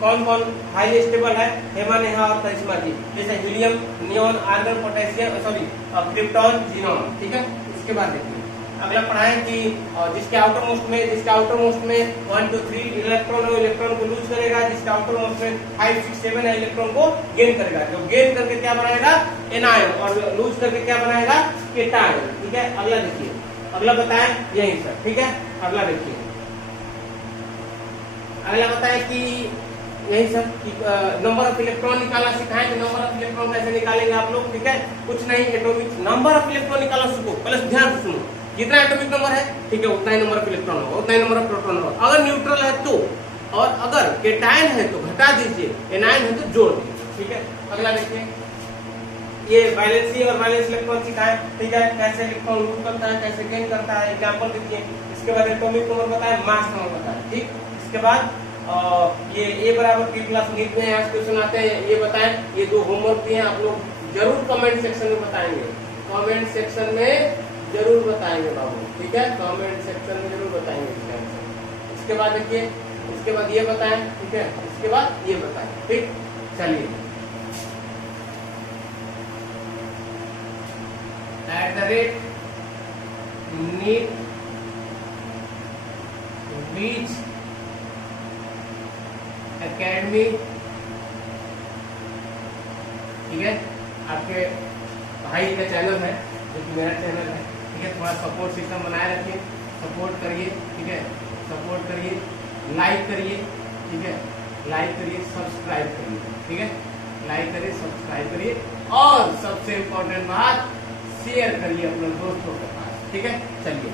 कौन कौन हाईली स्टेबल है, हेमा नेहा और करिश्मा जी, जैसे helium, neon, argon, potassium, sorry krypton, xenon, ठीक है। इसके बाद देखिए अगला पढ़ा है कि जिसके आउटर मोस्ट में 1 2 3 इलेक्ट्रॉन है, इलेक्ट्रॉन को लूज करेगा, जिसके आउटर मोस्ट में 5 6 7 है इलेक्ट्रॉन को गेन करेगा, जो गेन करके क्या बनाएगा एनायन, और लूज करके क्या बनाएगा केटायन, ठीक है। अगला देखिए, अगला बताएं यही सर, ठीक है। अगला देखिए, अगला बताएं कि यही सब नंबर ऑफ इलेक्ट्रॉन निकालना सिखाएं, तो नंबर ऑफ इलेक्ट्रॉन कैसे निकालेंगे आप लोग, ठीक है। कुछ नहीं, एटॉमिक नंबर ऑफ इलेक्ट्रॉन निकालना सीखो, प्लस ध्यान से सुनो, जितना एटॉमिक नंबर है ठीक है उतना ही नंबर ऑफ इलेक्ट्रॉन होगा, उतना ही नंबर ऑफ प्रोटॉन होगा, अगर न्यूट्रल है तो, और अगर केटायन है तो घटा दीजिए, एनायन है तो जोड़ दीजिए, ठीक है। अगला देखिए, ये वैलेंसी और वैलेंस इलेक्ट्रॉन सिखाएं, ठीक है, कैसे इलेक्ट्रॉन लूज करता है, कैसे गेन करता है, एग्जांपल देखिए। इसके बाद एटॉमिक नंबर बताएं, मास नंबर बताएं, ठीक। इसके बाद ये A बराबर P प्लस नीट में यहाँ क्वेश्चन आते हैं, ये बताएं, ये 2 होमवर्क दिए हैं, आप लोग जरूर कमेंट सेक्शन में बताएंगे, कमेंट सेक्शन में जरूर बताएंगे बाबू, ठीक है, कमेंट सेक्शन में जरूर बताएंगे। इसके बाद देखिए, इसके बाद ये बताएं, ठीक है, इसके बाद ये बताएं, ठीक। चलिए @NEET बीच एकेडमी, ठीक है, आपके भाई का चैनल है जो कि मेरा चैनल है, ठीक है। थोड़ा सपोर्ट सिस्टम बनाए रखिए, सपोर्ट करिए, ठीक है, सपोर्ट करिए, लाइक करिए, ठीक है, लाइक करिए, सब्सक्राइब करिए, ठीक है, लाइक करिए, सब्सक्राइब करिए, और सबसे इम्पोर्टेंट बात शेयर करिए अपने दोस्तों के पास, ठीक है। चलिए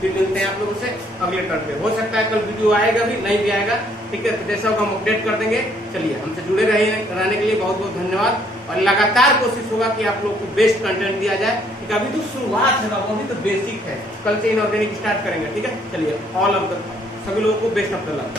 फिर मिलते हैं आप लोगों से अगले टर्न पे, हो सकता है कल वीडियो आएगा भी, नहीं भी आएगा, ठीक है, तो जैसा होगा हम अपडेट कर देंगे। चलिए हमसे जुड़े रहने के लिए बहुत बहुत धन्यवाद, और लगातार कोशिश होगा कि आप लोग को बेस्ट कंटेंट दिया जाए, ठीक है। अभी तो शुरुआत है बाबू, अभी तो बेसिक है, कल से इनऑर्गेनिक स्टार्ट करेंगे, ठीक है। चलिए ऑल ऑफ द सभी लोगों को बेस्ट ऑफ द लक।